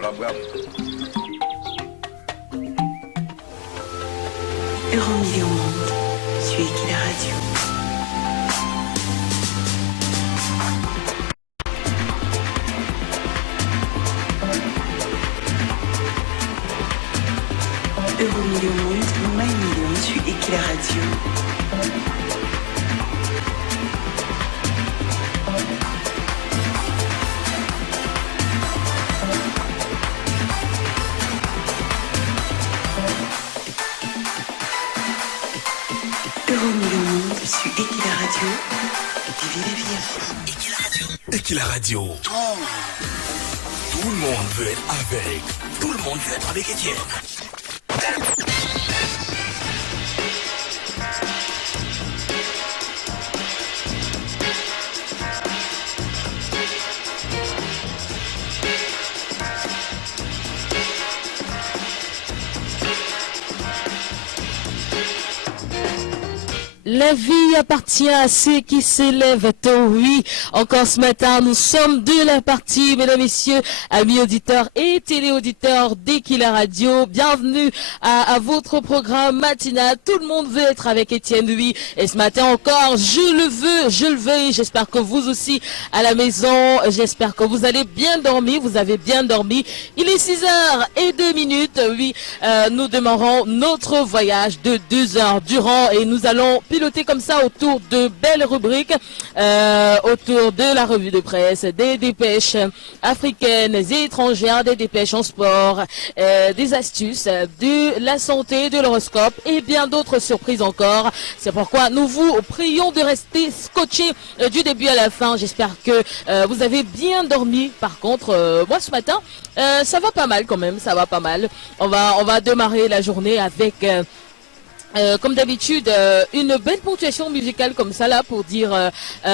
Voilà, bravo. Euromillion Monde, sur Equila Radio. Euromillion Monde, My Million sur Equila Radio. Euromillion Monde sur Equila Radio. Vivez la vie à fond. Equila Radio. Equila Radio. Tout le monde veut être avec. Tout le monde veut être avec Étienne. La vie appartient à ceux qui s'élèvent tôt, oui. Encore ce matin, nous sommes de la partie, mesdames, messieurs, amis auditeurs et téléauditeurs d'Equila Radio. Bienvenue à votre programme matinal. Tout le monde veut être avec Étienne, oui. Et ce matin encore, je le veux. J'espère que vous aussi à la maison, j'espère que vous allez bien dormir, vous avez bien dormi. Il est 6h02, oui. Nous démarrons notre voyage de 2 heures durant et nous allons piloter comme ça autour de belles rubriques, autour de la revue de presse, des dépêches africaines et étrangères, des dépêches en sport, des astuces, de la santé, de l'horoscope et bien d'autres surprises encore. C'est pourquoi nous vous prions de rester scotchés du début à la fin. J'espère que vous avez bien dormi. Par contre, moi ce matin, ça va pas mal quand même, ça va pas mal. On va démarrer la journée avec... comme d'habitude, une belle ponctuation musicale comme ça là pour dire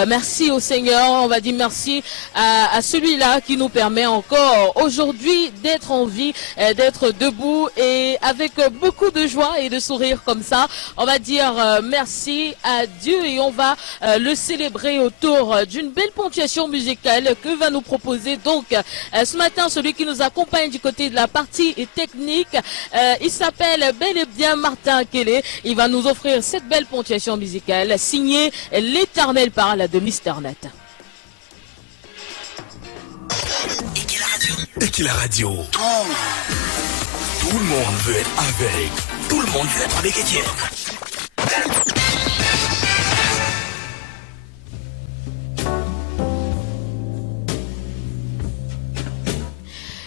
merci au Seigneur. On va dire merci à celui-là qui nous permet encore aujourd'hui d'être en vie, d'être debout et avec beaucoup de joie et de sourire comme ça. On va dire merci à Dieu et on va le célébrer autour d'une belle ponctuation musicale que va nous proposer donc ce matin celui qui nous accompagne du côté de la partie technique. Il s'appelle bel et bien Martin Kelly. Il va nous offrir cette belle ponctuation musicale signée L'Éternel parle de Mister Net. Equila Radio. Equila Radio. Tout le monde veut être avec. Tout le monde veut être avec Étienne.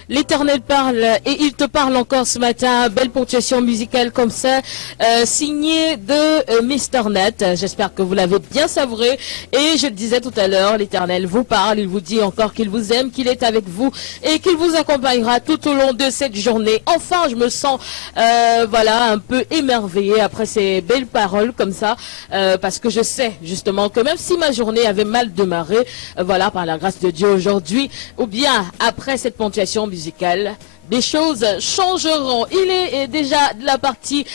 L'Éternel parle et il te parle encore ce matin. Belle ponctuation musicale comme ça, signée de Mister Net. J'espère que vous l'avez bien savouré. Et je le disais tout à l'heure, l'Éternel vous parle. Il vous dit encore qu'il vous aime, qu'il est avec vous et qu'il vous accompagnera tout au long de cette journée. Enfin, je me sens voilà un peu émerveillée après ces belles paroles comme ça, parce que je sais justement que même si ma journée avait mal démarré, voilà par la grâce de Dieu aujourd'hui, ou bien après cette ponctuation musicale, des choses changeront. Il est déjà de la partie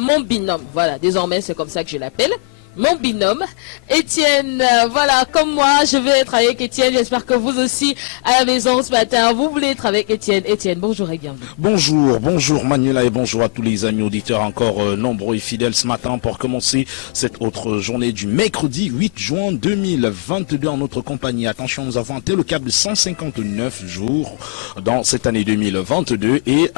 mon binôme. Voilà, désormais c'est comme ça que je l'appelle. Mon binôme, Étienne, voilà, comme moi, je vais être avec Étienne. J'espère que vous aussi, à la maison ce matin, vous voulez être avec Étienne. Étienne, bonjour et bienvenue. Bonjour Manuela et bonjour à tous les amis auditeurs encore nombreux et fidèles ce matin pour commencer cette autre journée du mercredi 8 juin 2022 en notre compagnie. Attention, nous avons atteint le cap de 159 jours dans cette année 2022 et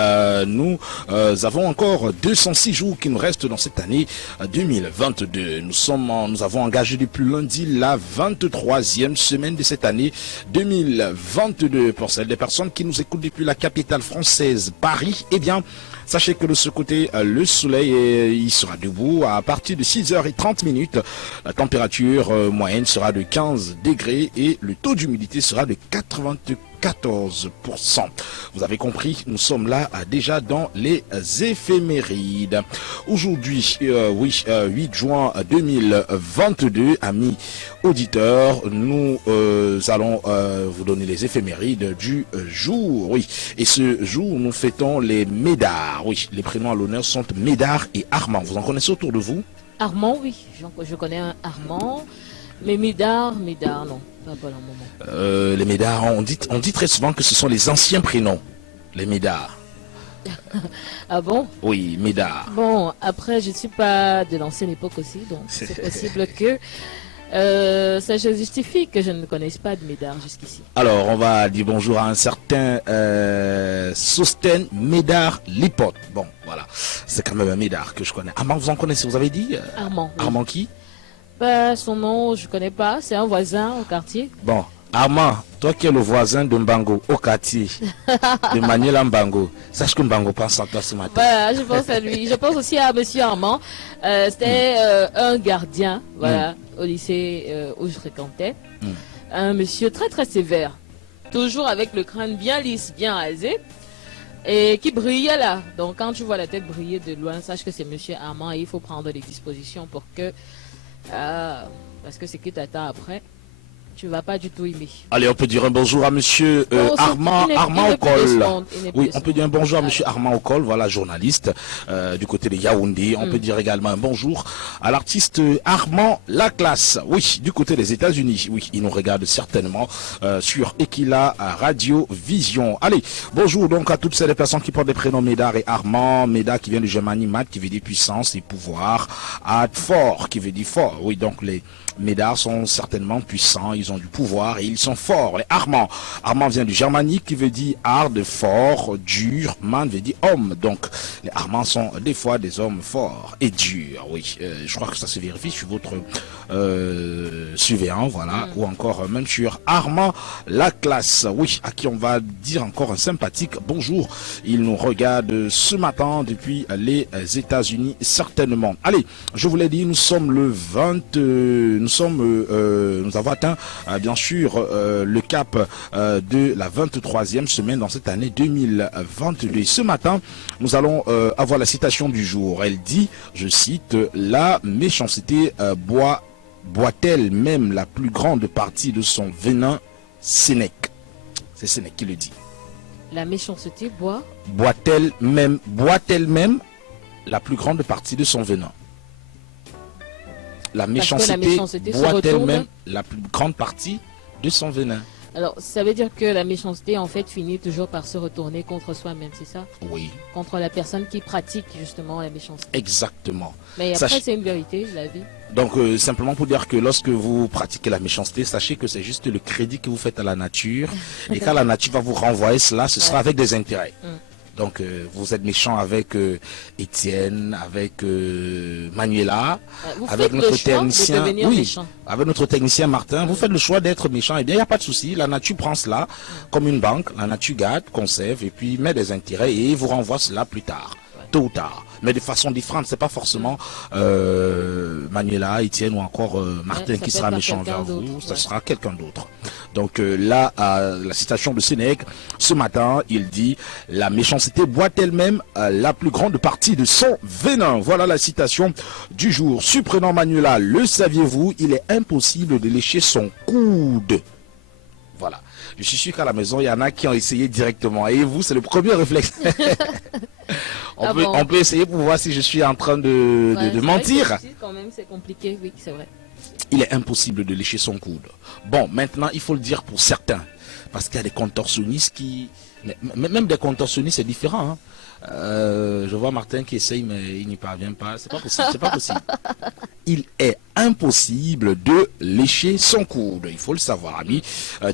nous avons encore 206 jours qui nous restent dans cette année 2022. Nous avons engagé depuis lundi la 23e semaine de cette année 2022. Pour celles des personnes qui nous écoutent depuis la capitale française, Paris, eh bien, sachez que de ce côté, le soleil il sera debout à partir de 6h30. La température moyenne sera de 15 degrés et le taux d'humidité sera de 94%. Vous avez compris, nous sommes là déjà dans les éphémérides. Aujourd'hui, 8 juin 2022, amis auditeurs, nous allons vous donner les éphémérides du jour. Oui, et ce jour, nous fêtons les Médard. Oui, les prénoms à l'honneur sont Médard et Armand. Vous en connaissez autour de vous? Armand, oui, je connais un Armand, mais Médard, non. Pas pour le moment. Les Médard, on dit très souvent que ce sont les anciens prénoms. Les médards. Ah bon? Oui, médards. Bon, après, je ne suis pas de l'ancienne époque aussi, donc c'est possible que ça se justifie que je ne connaisse pas de Médard jusqu'ici. Alors, on va dire bonjour à un certain Sosten Médard Lipote. Bon, voilà. C'est quand même un Médard que je connais. Armand, vous en connaissez, vous avez dit Armand. Oui. Armand qui? Bah, son nom, je ne connais pas. C'est un voisin au quartier. Bon, Armand, toi qui es le voisin de Mbango au quartier, de Manuela Mbango, sache que Mbango pense en toi ce matin. Voilà, je pense à lui. Je pense aussi à monsieur Armand. C'était un gardien, voilà, au lycée où je fréquentais. Un monsieur très très sévère. Toujours avec le crâne bien lisse, bien rasé. Et qui brillait là. Donc quand tu vois la tête briller de loin, sache que c'est monsieur Armand et il faut prendre des dispositions pour que... parce que c'est qui t'attend après. Tu vas pas du tout aimer. Allez, on peut dire un bonjour à monsieur Armand Ocol. Oui, on peut dire un bonjour à monsieur Armand Ocol, voilà, journaliste du côté de Yaoundé. On peut dire également un bonjour à l'artiste Armand Laclasse, oui, du côté des États-Unis. Oui, il nous regarde certainement sur Equila Radio Vision. Allez, bonjour donc à toutes ces personnes qui portent des prénoms Médard et Armand. Médard qui vient de Germanie, Mat qui veut dire puissance et pouvoir. Ad fort qui veut dire fort. Oui, donc les Médards sont certainement puissants, ils ont du pouvoir et ils sont forts. Les Armand vient du germanique qui veut dire hard, fort, dur, man veut dire homme. Donc les Armands sont des fois des hommes forts et durs, oui. Je crois que ça se vérifie sur votre surveillant, voilà, ou encore même sur Armand Laclasse, oui, à qui on va dire encore un sympathique bonjour. Il nous regarde ce matin depuis les États-Unis certainement. Allez, je vous l'ai dit, nous sommes le 20... nous avons atteint bien sûr le cap de la 23e semaine dans cette année 2022. Et ce matin, nous allons avoir la citation du jour. Elle dit, je cite, la méchanceté boit-elle même la plus grande partie de son venin? Sénèque. C'est Sénèque qui le dit. La méchanceté boit-elle même la plus grande partie de son venin? La méchanceté boit-elle même la plus grande partie de son venin? Alors, ça veut dire que la méchanceté, en fait, finit toujours par se retourner contre soi-même, c'est ça? Oui. Contre la personne qui pratique, justement, la méchanceté. Exactement. Mais après, c'est une vérité, la vie. Donc, simplement pour dire que lorsque vous pratiquez la méchanceté, sachez que c'est juste le crédit que vous faites à la nature. Et quand la nature va vous renvoyer cela, ce sera avec des intérêts. Donc, vous êtes méchant avec Étienne, avec Manuela, avec notre technicien. Oui, avec notre technicien Martin. Vous faites le choix d'être méchant. Eh bien, il n'y a pas de souci. La nature prend cela comme une banque. La nature garde, conserve et puis met des intérêts et vous renvoie cela plus tard, tôt ou tard. Mais de façon différente. C'est pas forcément Manuela, Étienne ou encore Martin qui sera méchant envers vous. Ça sera quelqu'un d'autre. Donc là, la citation de Sénèque, ce matin, il dit « La méchanceté boit elle-même la plus grande partie de son venin ». Voilà la citation du jour. Surprenant Manuela, le saviez-vous, il est impossible de lécher son coude. Voilà. Je suis sûr qu'à la maison, il y en a qui ont essayé directement. Et vous, c'est le premier réflexe. On peut essayer pour voir si je suis en train de mentir. Quand même, c'est compliqué, oui, c'est vrai. Il est impossible de lécher son coude. Bon, maintenant, il faut le dire pour certains. Parce qu'il y a des contorsionnistes qui... Même des contorsionnistes, c'est différent. Hein. Je vois Martin qui essaye, mais il n'y parvient pas. C'est pas possible, c'est pas possible. Il est impossible de lécher son coude. Il faut le savoir, amis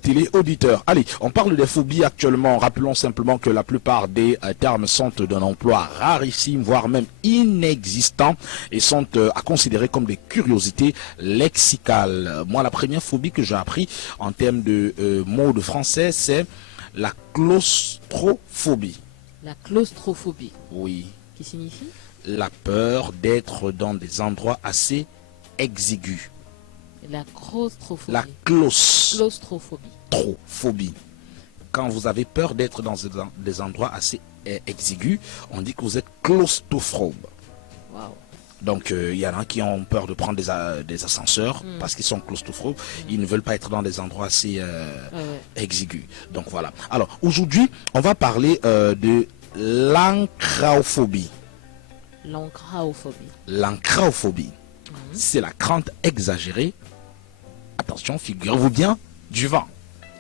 téléauditeurs. Allez, on parle des phobies actuellement. Rappelons simplement que la plupart des termes sont d'un emploi rarissime, voire même inexistant, et sont à considérer comme des curiosités lexicales. Moi, la première phobie que j'ai appris en termes de mots de français, c'est la claustrophobie. La claustrophobie. Oui. Qui signifie? La peur d'être dans des endroits assez exigus. La claustrophobie. La claustrophobie. Trophobie. Quand vous avez peur d'être dans des endroits assez exigus, on dit que vous êtes claustrophobe. Wow. Donc, il y en a qui ont peur de prendre des ascenseurs parce qu'ils sont claustrophobes. Ils ne veulent pas être dans des endroits assez exigus. Donc, voilà. Alors, aujourd'hui, on va parler de l'encraophobie. L'encraophobie. L'encraophobie. C'est la crainte exagérée. Attention, figurez-vous bien, du vent.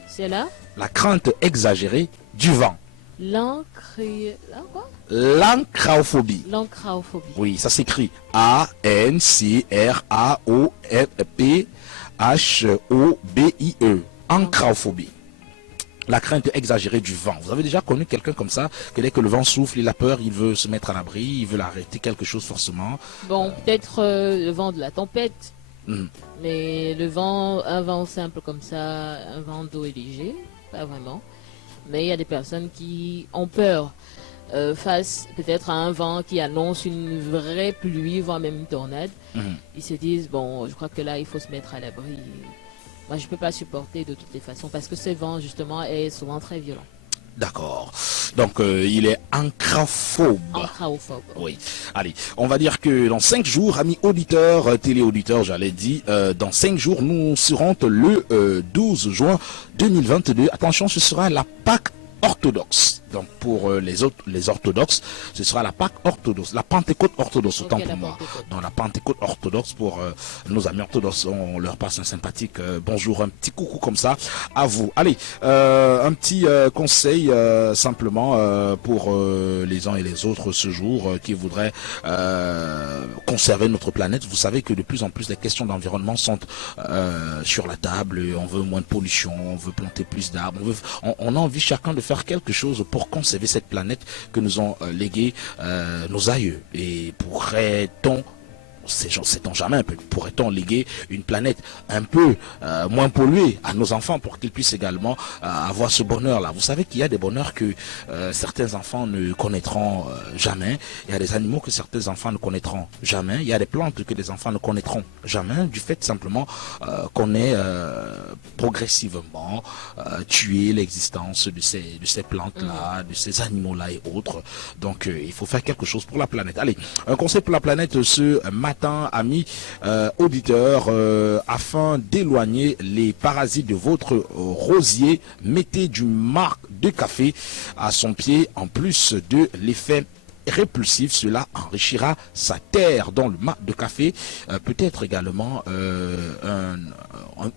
C'est là? La crainte exagérée du vent. L'ancraophobie. L'ancraophobie. Oui, ça s'écrit A-N-C-R-A-O-P-H-O-B-I-E. Ancraophobie. La crainte exagérée du vent. Vous avez déjà connu quelqu'un comme ça, que dès que le vent souffle, il a peur, il veut se mettre à l'abri, il veut arrêter quelque chose forcément. Bon, peut-être le vent de la tempête. Mhm. Mais un vent simple comme ça, un vent d'eau et léger, pas vraiment. Mais il y a des personnes qui ont peur face peut-être à un vent qui annonce une vraie pluie, voire même une tornade. Mhm. Ils se disent, bon, je crois que là, il faut se mettre à l'abri. Moi, je ne peux pas supporter de toutes les façons parce que ce vent, justement, est souvent très violent. D'accord. Donc, il est ancraphobe. Ancraophobe. Oui. Allez, on va dire que dans 5 jours, amis auditeurs, téléauditeurs, j'allais dire, dans 5 jours, nous serons le 12 juin 2022. Attention, ce sera la Pâque orthodoxe. Donc pour les orthodoxes, ce sera la Pâque orthodoxe, la Pentecôte orthodoxe, autant pour moi. Donc la Pentecôte orthodoxe pour nos amis orthodoxes, on leur passe un sympathique bonjour, un petit coucou comme ça à vous. Allez, un petit conseil simplement pour les uns et les autres ce jour qui voudraient conserver notre planète. Vous savez que de plus en plus les questions d'environnement sont sur la table. On veut moins de pollution, on veut planter plus d'arbres, on a envie chacun de faire quelque chose pour conserver cette planète que nous ont léguée nos aïeux. Et pourrait-on, sait-on jamais, pourrait-on léguer une planète un peu moins polluée à nos enfants pour qu'ils puissent également avoir ce bonheur-là. Vous savez qu'il y a des bonheurs que certains enfants ne connaîtront jamais. Il y a des animaux que certains enfants ne connaîtront jamais. Il y a des plantes que des enfants ne connaîtront jamais, du fait simplement qu'on ait progressivement tué l'existence de ces plantes-là, de ces animaux-là et autres. Donc il faut faire quelque chose pour la planète. Allez, un conseil pour la planète ce matin, amis auditeurs, afin d'éloigner les parasites de votre rosier, mettez du marc de café à son pied. En plus de l'effet répulsif, cela enrichira sa terre. Dans le marc de café peut être également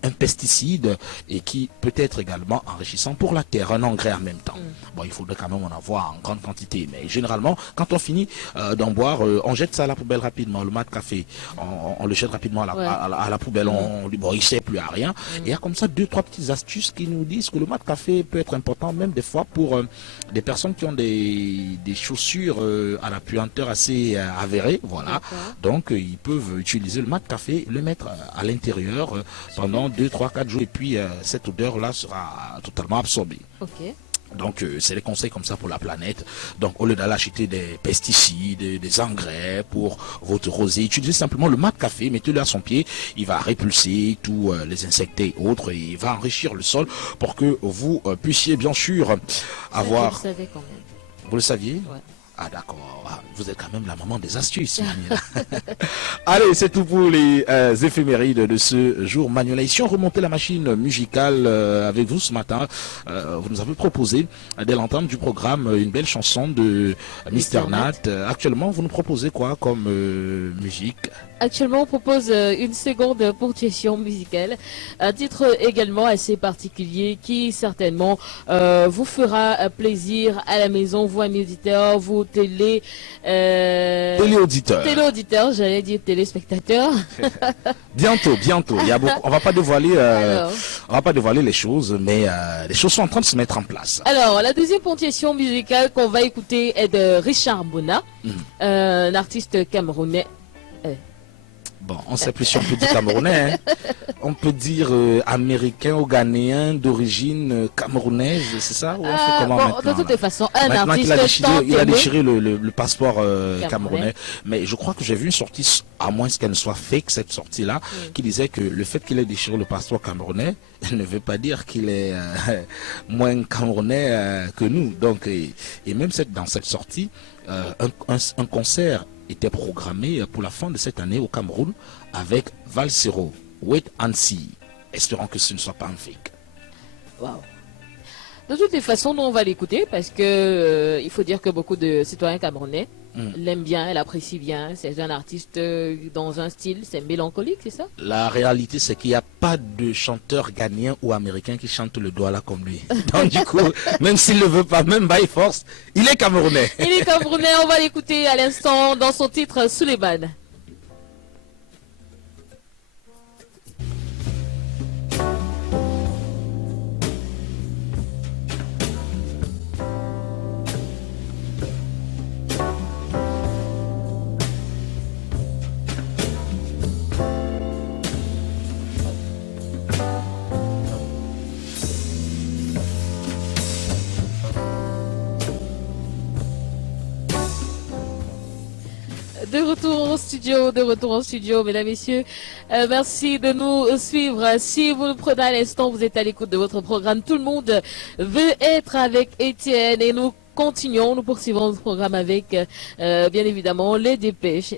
un pesticide et qui peut être également enrichissant pour la terre, un engrais en même temps. Bon, il faudrait quand même en avoir en grande quantité, mais généralement quand on finit d'en boire, on jette ça à la poubelle rapidement. Le marc de café, on le jette rapidement à la poubelle. Bon, il ne sert plus à rien. Et il y a comme ça 2-3 petites astuces qui nous disent que le marc de café peut être important, même des fois pour des personnes qui ont des chaussures à la puanteur assez avérée, voilà. Donc ils peuvent utiliser le marc de café, le mettre à l'intérieur pendant 2-3-4 jours et puis cette odeur là sera totalement absorbée. Donc c'est des conseils comme ça pour la planète. Donc au lieu d'aller acheter des pesticides, des engrais pour votre rosier, utilisez simplement le marc de café, mettez-le à son pied, il va répulser tous les insectes et autres et il va enrichir le sol pour que vous puissiez bien sûr avoir... Vous le savez quand même. Vous le saviez? Ouais. Ah d'accord, vous êtes quand même la maman des astuces, Manuela. Allez, c'est tout pour les éphémérides de ce jour, Manuela. Et si on remontait la machine musicale avec vous ce matin, vous nous avez proposé, dès l'entame du programme, une belle chanson de Mr. Nat. Actuellement, vous nous proposez quoi comme musique? Actuellement, on propose une seconde portion musicale, un titre également assez particulier qui certainement vous fera plaisir à la maison, vous amis auditeurs, vous téléauditeurs, j'allais dire téléspectateurs. Bientôt. Il y a beaucoup, on va pas dévoiler les choses, mais les choses sont en train de se mettre en place. Alors, la deuxième portion musicale qu'on va écouter est de Richard Bona, un artiste camerounais. Bon, on ne sait plus si on peut dire camerounais, hein. On peut dire américain ou ghanéen d'origine camerounaise, c'est ça? Ou on fait comment maintenant, de toutes les façons, un maintenant artiste il a déchiré le passeport camerounais. Mais je crois que j'ai vu une sortie, à moins qu'elle ne soit fake, cette sortie-là, qui disait que le fait qu'il ait déchiré le passeport camerounais ne veut pas dire qu'il est moins camerounais que nous. Donc, et même dans cette sortie, un concert était programmé pour la fin de cette année au Cameroun avec Valsero, Wait and See. Espérons que ce ne soit pas un fake. Wow. De toutes les façons, nous on va l'écouter parce que il faut dire que beaucoup de citoyens camerounais l'aiment bien, l'apprécient bien. C'est un artiste dans un style, c'est mélancolique, c'est ça? La réalité, c'est qu'il n'y a pas de chanteur ghanéen ou américain qui chante le Douala comme lui. Donc du coup, même s'il ne le veut pas, même by force, il est camerounais. Il est camerounais, on va l'écouter à l'instant dans son titre Suleiman. De retour en studio, mesdames, messieurs. Merci de nous suivre. Si vous nous prenez à l'instant, vous êtes à l'écoute de votre programme. Tout le monde veut être avec Étienne et nous continuons, nous poursuivons ce programme avec, bien évidemment, les dépêches,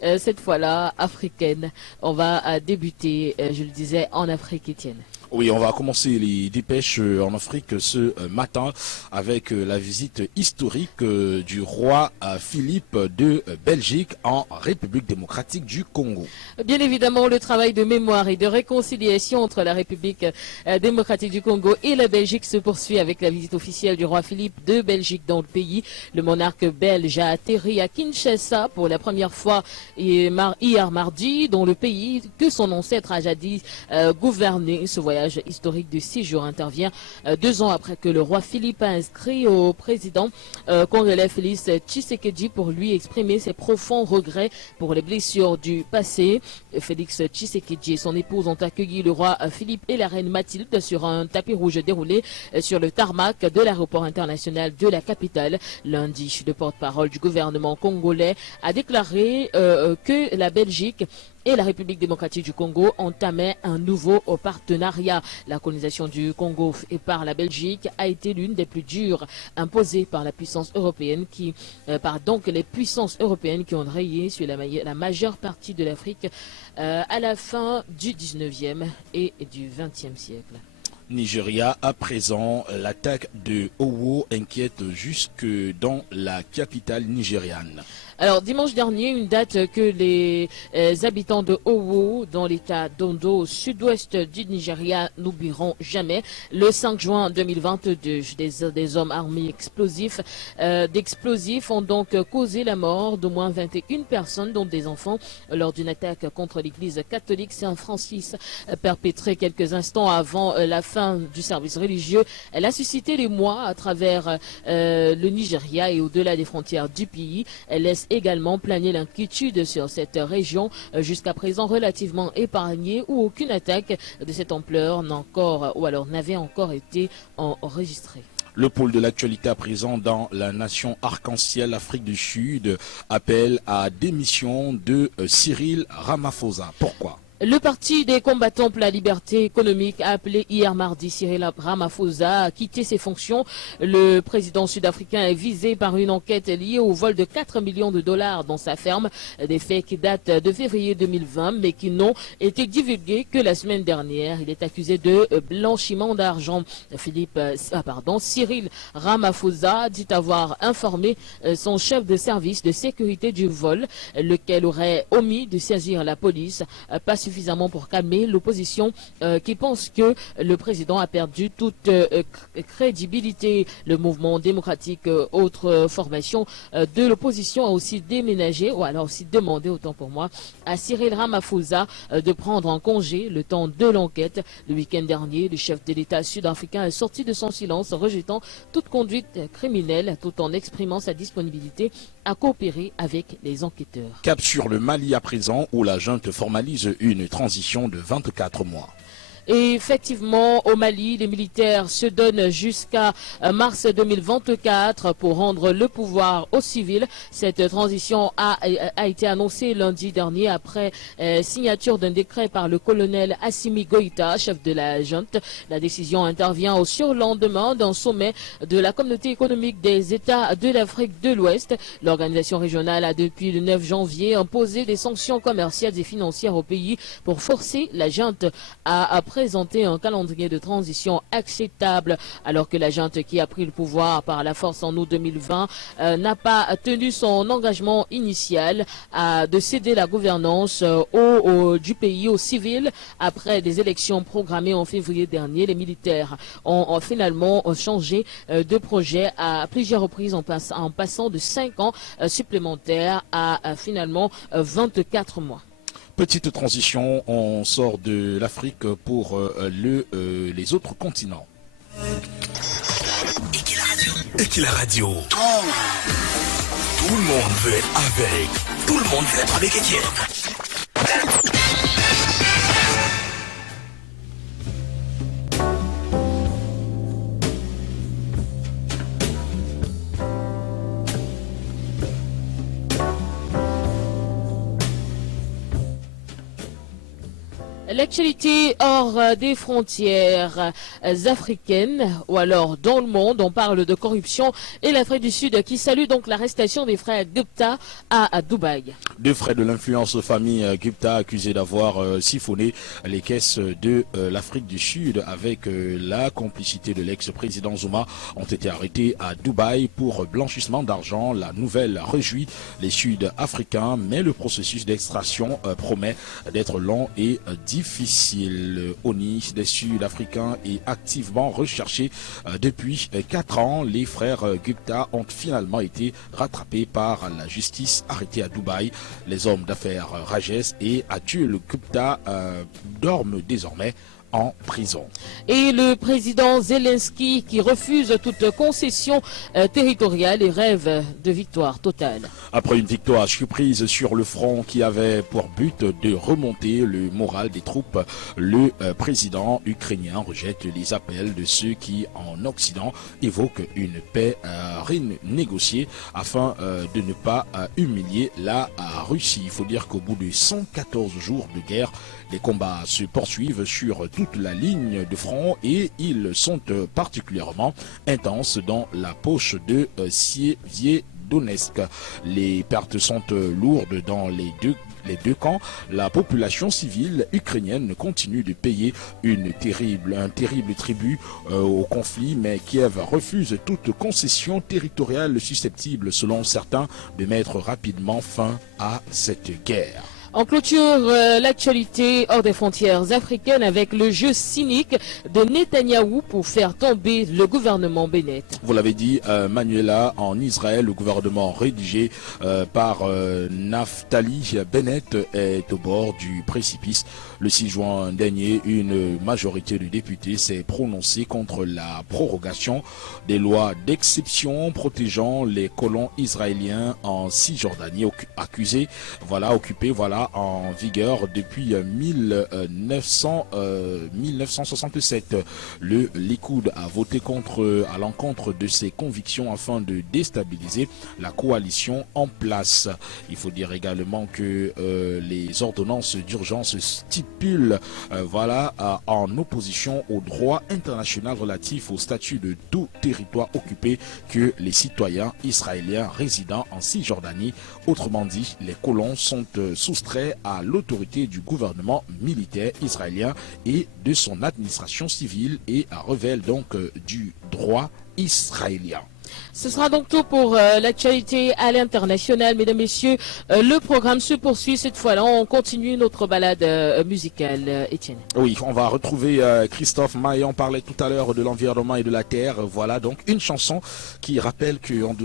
cette fois-là, africaines. On va débuter, je le disais, en Afrique, Étienne. Oui, on va commencer les dépêches en Afrique ce matin avec la visite historique du roi Philippe de Belgique en République démocratique du Congo. Bien évidemment, le travail de mémoire et de réconciliation entre la République démocratique du Congo et la Belgique se poursuit avec la visite officielle du roi Philippe de Belgique dans le pays. Le monarque belge a atterri à Kinshasa pour la première fois hier mardi dans le pays que son ancêtre a jadis gouverné. Ce voyage historique de 6 jours intervient 2 ans après que le roi Philippe a inscrit au président congolais Félix Tshisekedi pour lui exprimer ses profonds regrets pour les blessures du passé. Félix Tshisekedi et son épouse ont accueilli le roi Philippe et la reine Mathilde sur un tapis rouge déroulé sur le tarmac de l'aéroport international de la capitale. Lundi, le porte-parole du gouvernement congolais a déclaré que la Belgique et la République démocratique du Congo entamaient un nouveau partenariat. La colonisation du Congo et par la Belgique a été l'une des plus dures imposées par la puissance européenne les puissances européennes qui ont rayé sur la majeure partie de l'Afrique à la fin du 19e et du 20e siècle. Nigeria, à présent, l'attaque de Owo inquiète jusque dans la capitale nigériane. Alors, dimanche dernier, une date que les habitants de Owo, dans l'état d'Ondo, au sud-ouest du Nigeria, n'oublieront jamais. Le 5 juin 2022, des hommes armés d'explosifs ont donc causé la mort d'au moins 21 personnes, dont des enfants, lors d'une attaque contre l'église catholique Saint-Francis, perpétrée quelques instants avant la fin du service religieux. Elle a suscité l'émoi à travers le Nigeria et au-delà des frontières du pays. Elle laisse également planer l'inquiétude sur cette région, jusqu'à présent relativement épargnée, où aucune attaque de cette ampleur n'avait encore été enregistrée. Le pôle de l'actualité à présent dans la nation arc-en-ciel Afrique du Sud appelle à démission de Cyril Ramaphosa. Pourquoi ? Le Parti des combattants pour la liberté économique a appelé hier mardi Cyril Ramaphosa à quitter ses fonctions. Le président sud-africain est visé par une enquête liée au vol de 4 millions de dollars dans sa ferme. Des faits qui datent de février 2020 mais qui n'ont été divulgués que la semaine dernière. Il est accusé de blanchiment d'argent. Cyril Ramaphosa dit avoir informé son chef de service de sécurité du vol, lequel aurait omis de saisir la police. Pas suffisamment pour calmer l'opposition qui pense que le président a perdu toute crédibilité. Le mouvement démocratique, autre formation de l'opposition, a aussi demandé, autant pour moi, à Cyril Ramaphosa de prendre en congé le temps de l'enquête. Le week-end dernier, le chef de l'État sud-africain est sorti de son silence, rejetant toute conduite criminelle tout en exprimant sa disponibilité à coopérer avec les enquêteurs. Cap sur le Mali à présent, où la junte formalise une transition de 24 mois. Et effectivement, au Mali, les militaires se donnent jusqu'à mars 2024 pour rendre le pouvoir aux civils. Cette transition a été annoncée lundi dernier après signature d'un décret par le colonel Assimi Goïta, chef de la junte. La décision intervient au surlendemain d'un sommet de la communauté économique des États de l'Afrique de l'Ouest. L'organisation régionale a depuis le 9 janvier imposé des sanctions commerciales et financières au pays pour forcer la junte à présenter un calendrier de transition acceptable alors que la junte qui a pris le pouvoir par la force en août 2020 n'a pas tenu son engagement initial de céder la gouvernance du pays aux civils. Après des élections programmées en février dernier, les militaires ont finalement changé de projet à plusieurs reprises en passant de 5 ans supplémentaires à finalement 24 mois. Petite transition, on sort de l'Afrique pour les autres continents. Et qui la radio. Tout le monde veut être avec. Tout le monde veut être avec Étienne. L'actualité hors des frontières africaines ou alors dans le monde, on parle de corruption et l'Afrique du Sud qui salue donc l'arrestation des frères Gupta à Dubaï. Deux frères de l'influence famille Gupta accusés d'avoir siphonné les caisses de l'Afrique du Sud avec la complicité de l'ex-président Zuma ont été arrêtés à Dubaï pour blanchissement d'argent. La nouvelle réjouit les Sud-Africains, mais le processus d'extraction promet d'être long et difficile. ONI des Sud-Africains est activement recherché depuis 4 ans. Les frères Gupta ont finalement été rattrapés par la justice, arrêtés à Dubaï. Les hommes d'affaires Rajesh et Atul Gupta dorment désormais en prison. Et le président Zelensky qui refuse toute concession territoriale et rêve de victoire totale. Après une victoire surprise sur le front qui avait pour but de remonter le moral des troupes, le président ukrainien rejette les appels de ceux qui, en Occident, évoquent une paix renégociée afin de ne pas humilier la Russie. Il faut dire qu'au bout de 114 jours de guerre, les combats se poursuivent sur toute la ligne de front et ils sont particulièrement intenses dans la poche de Sievierodonetsk. Les pertes sont lourdes dans les deux camps. La population civile ukrainienne continue de payer un terrible tribut au conflit, mais Kiev refuse toute concession territoriale susceptible, selon certains, de mettre rapidement fin à cette guerre. On clôture l'actualité hors des frontières africaines avec le jeu cynique de Netanyahou pour faire tomber le gouvernement Bennett. Vous l'avez dit, Manuela, en Israël, le gouvernement rédigé par Naftali Bennett est au bord du précipice. Le 6 juin dernier, une majorité de députés s'est prononcée contre la prorogation des lois d'exception protégeant les colons israéliens en Cisjordanie occupés, en vigueur depuis 1967. Le Likoud a voté à l'encontre de ses convictions afin de déstabiliser la coalition en place. Il faut dire également que les ordonnances d'urgence stipulent en opposition au droit international relatif au statut de tout territoire occupé que les citoyens israéliens résidant en Cisjordanie, autrement dit les colons, sont soustraits à l'autorité du gouvernement militaire israélien et de son administration civile et révèle donc du droit israélien. Ce sera donc tout pour l'actualité à l'international, mesdames, messieurs. Le programme se poursuit cette fois-là. On continue notre balade musicale, Étienne. Oui, on va retrouver Christophe Maé. On parlait tout à l'heure de l'environnement et de la terre. Voilà donc une chanson qui rappelle qu'on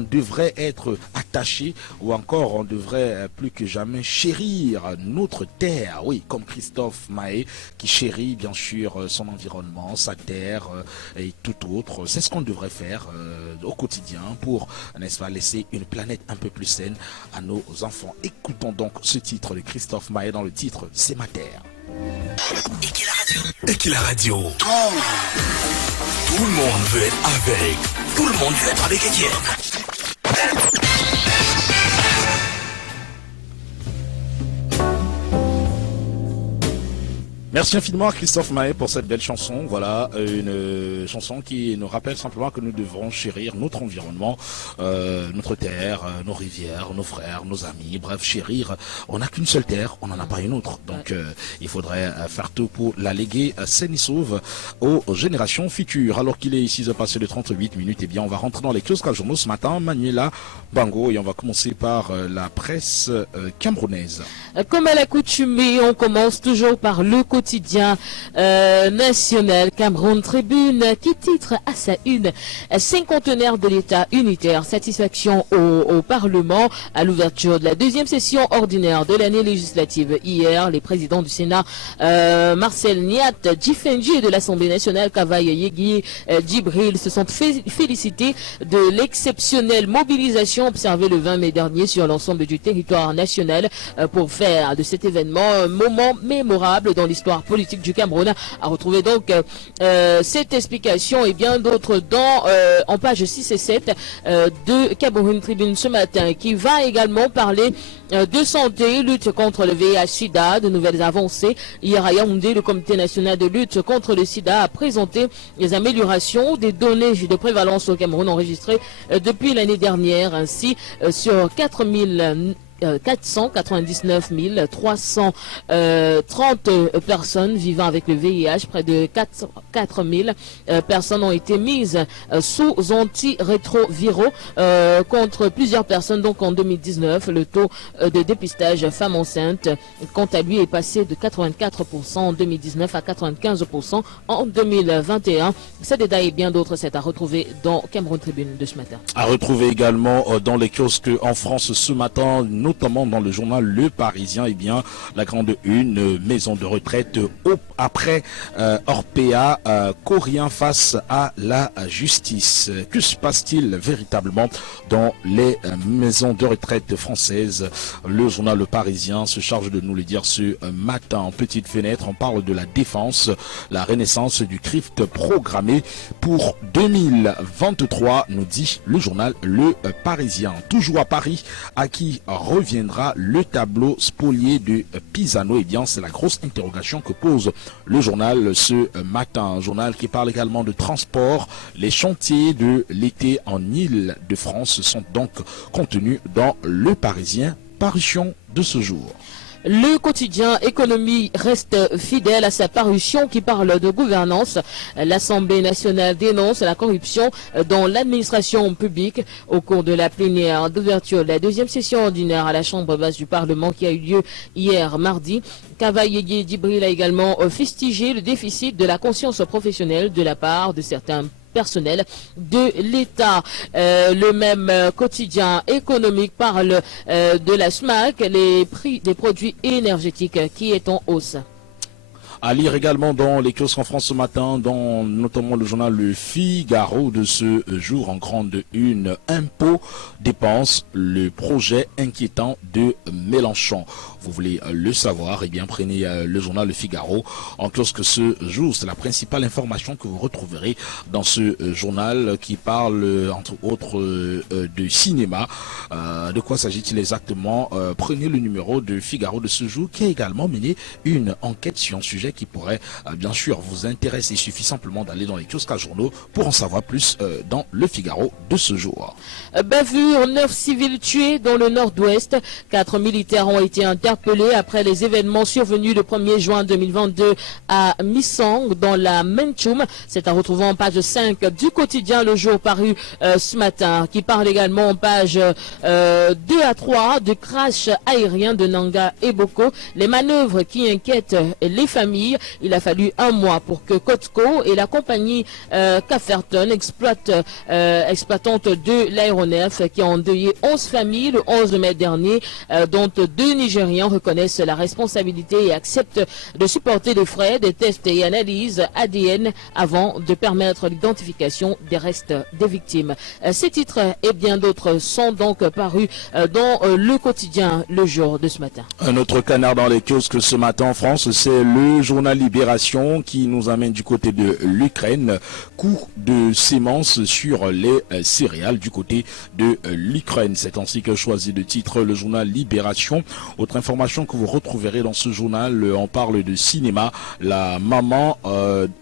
devrait être attaché ou encore on devrait plus que jamais chérir notre terre. Oui, comme Christophe Maé qui chérit bien sûr son environnement, sa terre et tout autre. C'est ce qu'on devrait faire au quotidien pour, n'est-ce pas, laisser une planète un peu plus saine à nos enfants. Écoutons donc ce titre de Christophe Maé dans le titre C'est ma terre. Et qui la radio. Tout le monde veut être avec. Tout le monde veut être avec Étienne. Merci infiniment à Christophe Mahé pour cette belle chanson. Voilà, une chanson qui nous rappelle simplement que nous devrons chérir notre environnement, notre terre, nos rivières, nos frères, nos amis. Bref, chérir, on n'a qu'une seule terre, on n'en a pas une autre. Donc, il faudrait faire tout pour la léguer saine et sauve aux générations futures. Alors qu'il est 6h passé de 38 minutes, eh bien, on va rentrer dans les kiosques à journaux ce matin. Manuela Bango, et on va commencer par la presse camerounaise. Comme à l'accoutumée, on commence toujours par le quotidien national Cameroun Tribune qui titre à sa une 5 conteneurs de l'État unitaire. Satisfaction au Parlement à l'ouverture de la deuxième session ordinaire de l'année législative. Hier, les présidents du Sénat Marcel Niat Djifenji et de l'Assemblée nationale Kavaï Yegui Djibril se sont félicités de l'exceptionnelle mobilisation observée le 20 mai dernier sur l'ensemble du territoire national pour faire de cet événement un moment mémorable dans l'histoire politique du Cameroun. À retrouver donc cette explication et bien d'autres en page 6 et 7 de Cameroun Tribune ce matin, qui va également parler de santé, lutte contre le VIH-Sida, de nouvelles avancées. Hier à Yaoundé, le Comité national de lutte contre le sida a présenté les améliorations des données de prévalence au Cameroun enregistrées depuis l'année dernière. Ainsi, sur 499 330 personnes vivant avec le VIH, près de 4 000 personnes ont été mises sous antirétroviraux contre plusieurs personnes. Donc en 2019, le taux de dépistage femmes enceintes, quant à lui, est passé de 84% en 2019 à 95% en 2021. Ces détails et bien d'autres, c'est à retrouver dans Cameroun Tribune de ce matin. À retrouver également dans les kiosques en France ce matin, notamment dans le journal Le Parisien, eh bien, la grande une, maison de retraite après Orpea, coréen face à la justice. Que se passe-t-il véritablement dans les maisons de retraite françaises? Le journal Le Parisien se charge de nous le dire ce matin. En petite fenêtre, on parle de la défense, la renaissance du CRIFT programmée pour 2023, nous dit le journal Le Parisien. Toujours à Paris, à qui reviendra le tableau spolié de Pisano? Eh bien, c'est la grosse interrogation que pose le journal ce matin. Un journal qui parle également de transport. Les chantiers de l'été en Île-de-France sont donc contenus dans Le Parisien, parution de ce jour. Le quotidien Économie reste fidèle à sa parution qui parle de gouvernance. L'Assemblée nationale dénonce la corruption dans l'administration publique au cours de la plénière d'ouverture de la deuxième session ordinaire à la Chambre basse du Parlement qui a eu lieu hier mardi. Kavaï Djibril a également fustigé le déficit de la conscience professionnelle de la part de certains personnel de l'État. Le même quotidien économique parle de la SMAC, les prix des produits énergétiques qui est en hausse. À lire également dans les kiosques en France ce matin, dans notamment le journal Le Figaro de ce jour en grande une, impôts, dépenses, le projet inquiétant de Mélenchon. Vous voulez le savoir, eh bien prenez le journal Le Figaro en kiosque ce jour. C'est la principale information que vous retrouverez dans ce journal qui parle entre autres de cinéma. De quoi s'agit-il exactement? Prenez le numéro de Figaro de ce jour qui a également mené une enquête sur un sujet qui pourrait bien sûr vous intéresser. Il suffit simplement d'aller dans les kiosques à journaux pour en savoir plus dans Le Figaro de ce jour. Bavure, 9 civils tués dans le nord-ouest. 4 militaires ont été interpellés après les événements survenus le 1er juin 2022 à Misang dans la Menchoum. C'est à retrouver en page 5 du quotidien Le Jour paru ce matin, qui parle également en page 2 à 3 du crash aérien de Nanga et Boko. Les manœuvres qui inquiètent les familles. Il a fallu un mois pour que Kotko et la compagnie Cafferton, exploitante de l'aéronef, qui a endeuillé 11 familles le 11 mai dernier, dont 2 Nigérians reconnaissent la responsabilité et acceptent de supporter les frais des tests et analyses ADN avant de permettre l'identification des restes des victimes. Ces titres et bien d'autres sont donc parus dans le quotidien Le Jour de ce matin. Un autre canard dans les kiosques ce matin en France, c'est le journal Libération qui nous amène du côté de l'Ukraine. Coût de sémences sur les céréales du côté de l'Ukraine. C'est ainsi que choisi de titre le journal Libération. Autre information que vous retrouverez dans ce journal, on parle de cinéma, la maman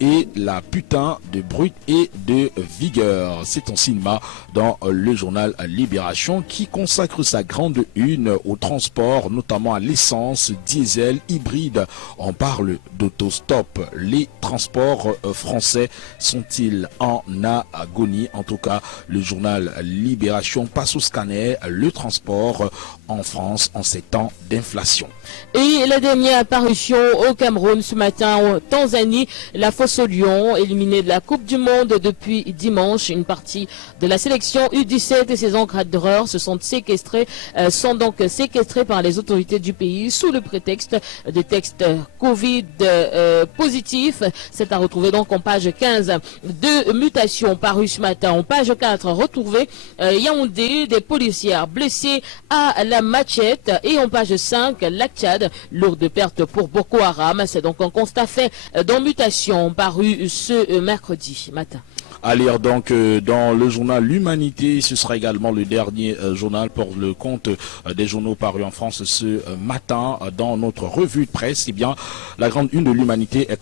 et la putain de brut et de vigueur. C'est en cinéma dans le journal Libération qui consacre sa grande une au transport, notamment à l'essence, diesel, hybride. On parle d'autostop. Les transports français sont-ils en agonie? En tout cas, le journal Libération passe au scanner le transport en France en ces temps d'inflation. Et la dernière apparition au Cameroun ce matin en Tanzanie, la fosse au lion, éliminée de la Coupe du Monde depuis dimanche. Une partie de la sélection U17 et ses encadreurs sont donc séquestrés par les autorités du pays sous le prétexte de tests Covid positifs. C'est à retrouver donc en page 15 de Mutation paru ce matin. En page 4, retrouvé Yaoundé, des policières blessés à la machette. Et en page 5, la Tchad, lourde perte pour Boko Haram. C'est donc un constat fait dans Mutation paru ce mercredi matin. À lire donc dans le journal L'Humanité, ce sera également le dernier journal pour le compte des journaux parus en France ce matin dans notre revue de presse. Eh bien, la grande une de L'Humanité est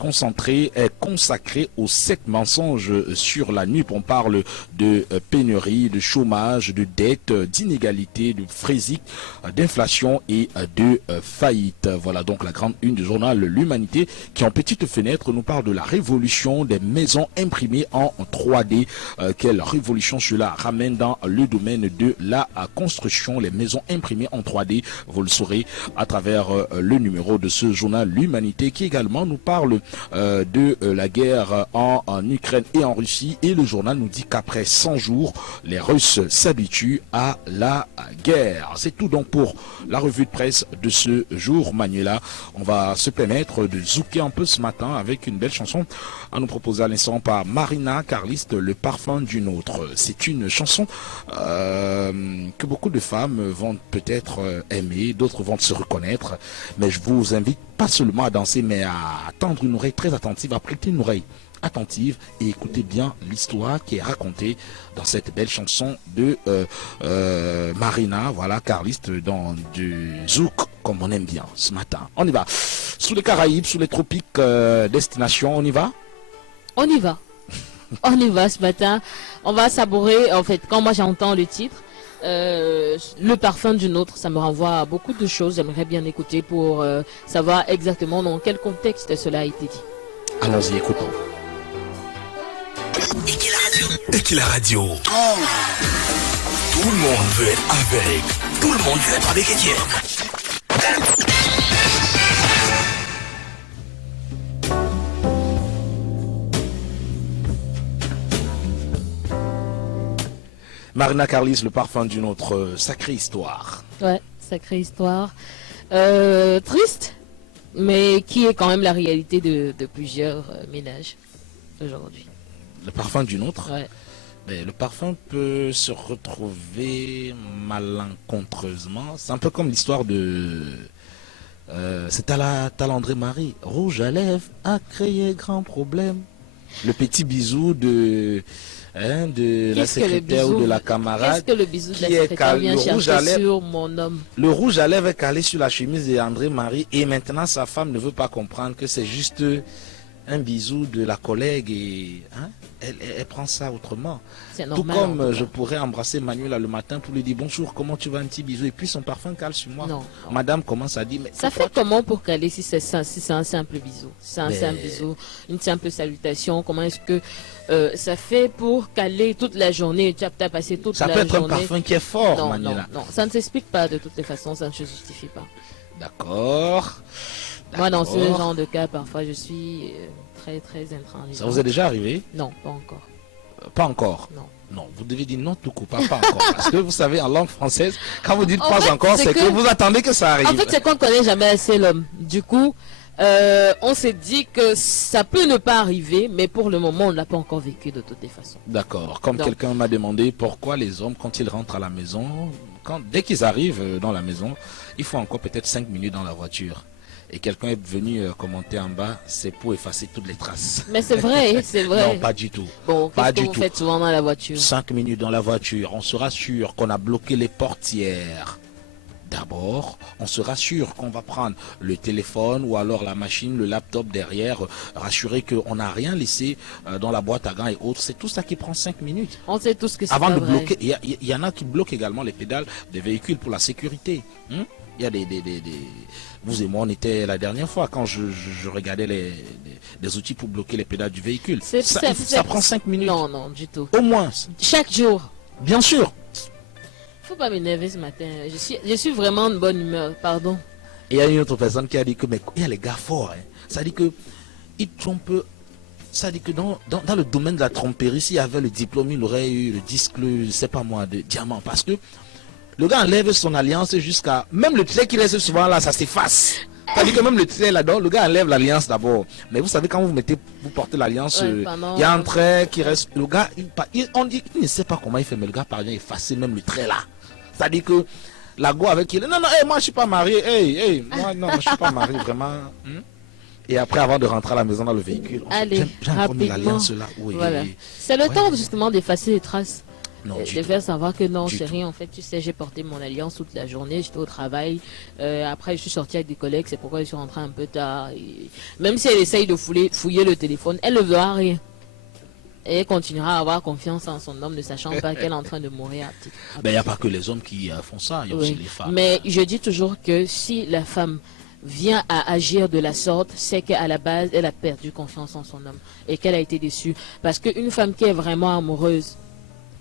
consacrée aux 7 mensonges sur la NUP. On parle de pénurie, de chômage, de dette, d'inégalité, de frésique, d'inflation et de faillite. Voilà donc la grande une du journal L'Humanité qui en petite fenêtre nous parle de la révolution des maisons imprimées en 3D. Quelle révolution cela ramène dans le domaine de la construction, les maisons imprimées en 3D, vous le saurez à travers le numéro de ce journal L'Humanité qui également nous parle de la guerre en Ukraine et en Russie, et le journal nous dit qu'après 100 jours, les Russes s'habituent à la guerre. C'est tout donc pour la revue de presse de ce jour. Manuela, on va se permettre de zouker un peu ce matin avec une belle chanson à nous proposer à l'instant par Marina Carlis, Le parfum d'une autre. C'est une chanson que beaucoup de femmes vont peut-être aimer, d'autres vont se reconnaître, mais je vous invite pas seulement à danser, mais à tendre une oreille très attentive, à prêter une oreille attentive et écoutez bien l'histoire qui est racontée dans cette belle chanson de Marina, voilà, carliste dans du zouk comme on aime bien ce matin. On y va. Sous les Caraïbes, sous les tropiques, destination, on y va? On y va. On y va ce matin. On va savourer, en fait, quand moi j'entends le titre, le parfum d'une autre, ça me renvoie à beaucoup de choses. J'aimerais bien écouter pour savoir exactement dans quel contexte cela a été dit. Allons-y, écoutons. Et qui la radio. Tout le monde veut être avec. Tout le monde veut être avec Etienne. Marina Carlis, le parfum d'une autre, sacrée histoire. Ouais, sacrée histoire. Triste, mais qui est quand même la réalité de plusieurs ménages aujourd'hui. Le parfum d'une autre? Ouais. Mais le parfum peut se retrouver malencontreusement. C'est un peu comme l'histoire de... c'est à l'André Marie. Rouge à lèvres a créé grand problème. Le petit bisou de la secrétaire ou de la camarade. Qu'est-ce que le bisou de la secrétaire vient chercher sur mon homme? Le rouge à lèvres est calé sur la chemise d'André Marie et maintenant sa femme ne veut pas comprendre que c'est juste un bisou de la collègue et elle prend ça autrement. C'est normal. Tout comme je pourrais embrasser Manuela le matin pour lui dire bonjour, comment tu vas, un petit bisou, et puis son parfum cale sur moi. Non. Madame commence à dire mais ça fait comment pour caler si c'est un simple bisou, si c'est un simple bisou, une simple salutation, comment est-ce que ça fait pour caler toute la journée? Tu as passé toute la journée. Ça peut être un parfum qui est fort, non, Manuela. Non, ça ne s'explique pas de toutes les façons, ça ne se justifie pas. D'accord. Moi, dans ce genre de cas, parfois, je suis très, très intransigeante. Ça vous est déjà arrivé? Non, pas encore. Pas encore? Non. Non, vous devez dire non tout coup, pas encore. Parce que vous savez, en langue française, quand vous dites En pas fait, encore, c'est que vous attendez que ça arrive. En fait, c'est qu'on ne connaît jamais assez l'homme. Du coup, on s'est dit que ça peut ne pas arriver, mais pour le moment, on ne l'a pas encore vécu de toutes les façons. D'accord. Comme quelqu'un m'a demandé pourquoi les hommes, quand ils rentrent à la maison, dès qu'ils arrivent dans la maison, il faut encore peut-être 5 minutes dans la voiture. Et quelqu'un est venu commenter en bas, c'est pour effacer toutes les traces. Mais c'est vrai, c'est vrai. Non, pas du tout. Bon, Pas qu'est-ce que du vous tout. faites souvent dans la voiture? 5 minutes dans la voiture, on se rassure qu'on a bloqué les portières. D'abord, on se rassure qu'on va prendre le téléphone ou alors la machine, le laptop derrière, rassurer qu'on n'a rien laissé dans la boîte à gants et autres. C'est tout ça qui prend 5 minutes. On sait tous que c'est Avant pas de vrai. bloquer, il y en a qui bloquent également les pédales des véhicules pour la sécurité. Il y a des... Vous et moi, on était la dernière fois quand je regardais des outils pour bloquer les pédales du véhicule. Ça prend 5 minutes. Non, non, du tout. Au moins. Chaque jour. Bien sûr. Faut pas m'énerver ce matin. Je suis vraiment de bonne humeur, pardon. Et il y a une autre personne qui a dit que, mais il y a les gars forts. Hein. Ça dit que, ils trompent. Ça dit que dans le domaine de la tromperie, s'il y avait le diplôme, il aurait eu le disque, je sais pas moi, de diamant. Parce que le gars enlève son alliance jusqu'à. Même le trait qui reste souvent là, ça s'efface. Ça dit que même le trait là-dedans, le gars enlève l'alliance d'abord. Mais vous savez, quand vous portez l'alliance, Ouais, il y a un trait qui reste. Le gars, on dit qu'il ne sait pas comment il fait, mais le gars parvient à effacer même le trait là. Ça dit que la go avec qui. Non, non, hey, moi je suis pas marié. Moi non, je suis pas marié vraiment. Et après, avant de rentrer à la maison dans le véhicule, Allez, j'ai encore mis rapidement. l'alliance là. Oui, Voilà. C'est le Ouais. temps justement d'effacer les traces. Non, du De tout. faire savoir que non, Du chérie, en fait, tu sais, j'ai porté mon alliance toute la journée, j'étais au travail. Après, je suis sortie avec des collègues, c'est pourquoi je suis rentrée un peu tard. Et même si elle essaye de fouiller le téléphone, elle ne verra rien. Et elle continuera à avoir confiance en son homme, ne sachant pas qu'elle est en train de mourir. Ben, il n'y a pas que les hommes qui font ça, il y a aussi Oui. les femmes. Mais je dis toujours que si la femme vient à agir de la sorte, c'est qu'à la base, elle a perdu confiance en son homme et qu'elle a été déçue. Parce qu'une femme qui est vraiment amoureuse,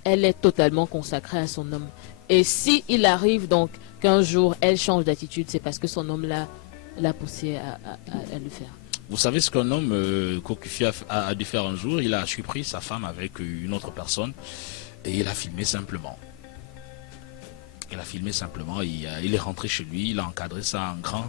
elle est totalement consacrée à son homme. Et si il arrive donc qu'un jour elle change d'attitude, c'est parce que son homme l'a poussée à le faire. Vous savez ce qu'un homme, Kokufi a dû faire un jour? Il a surpris sa femme avec une autre personne et il a filmé simplement. Il a filmé simplement, il est rentré chez lui, il a encadré ça en grand.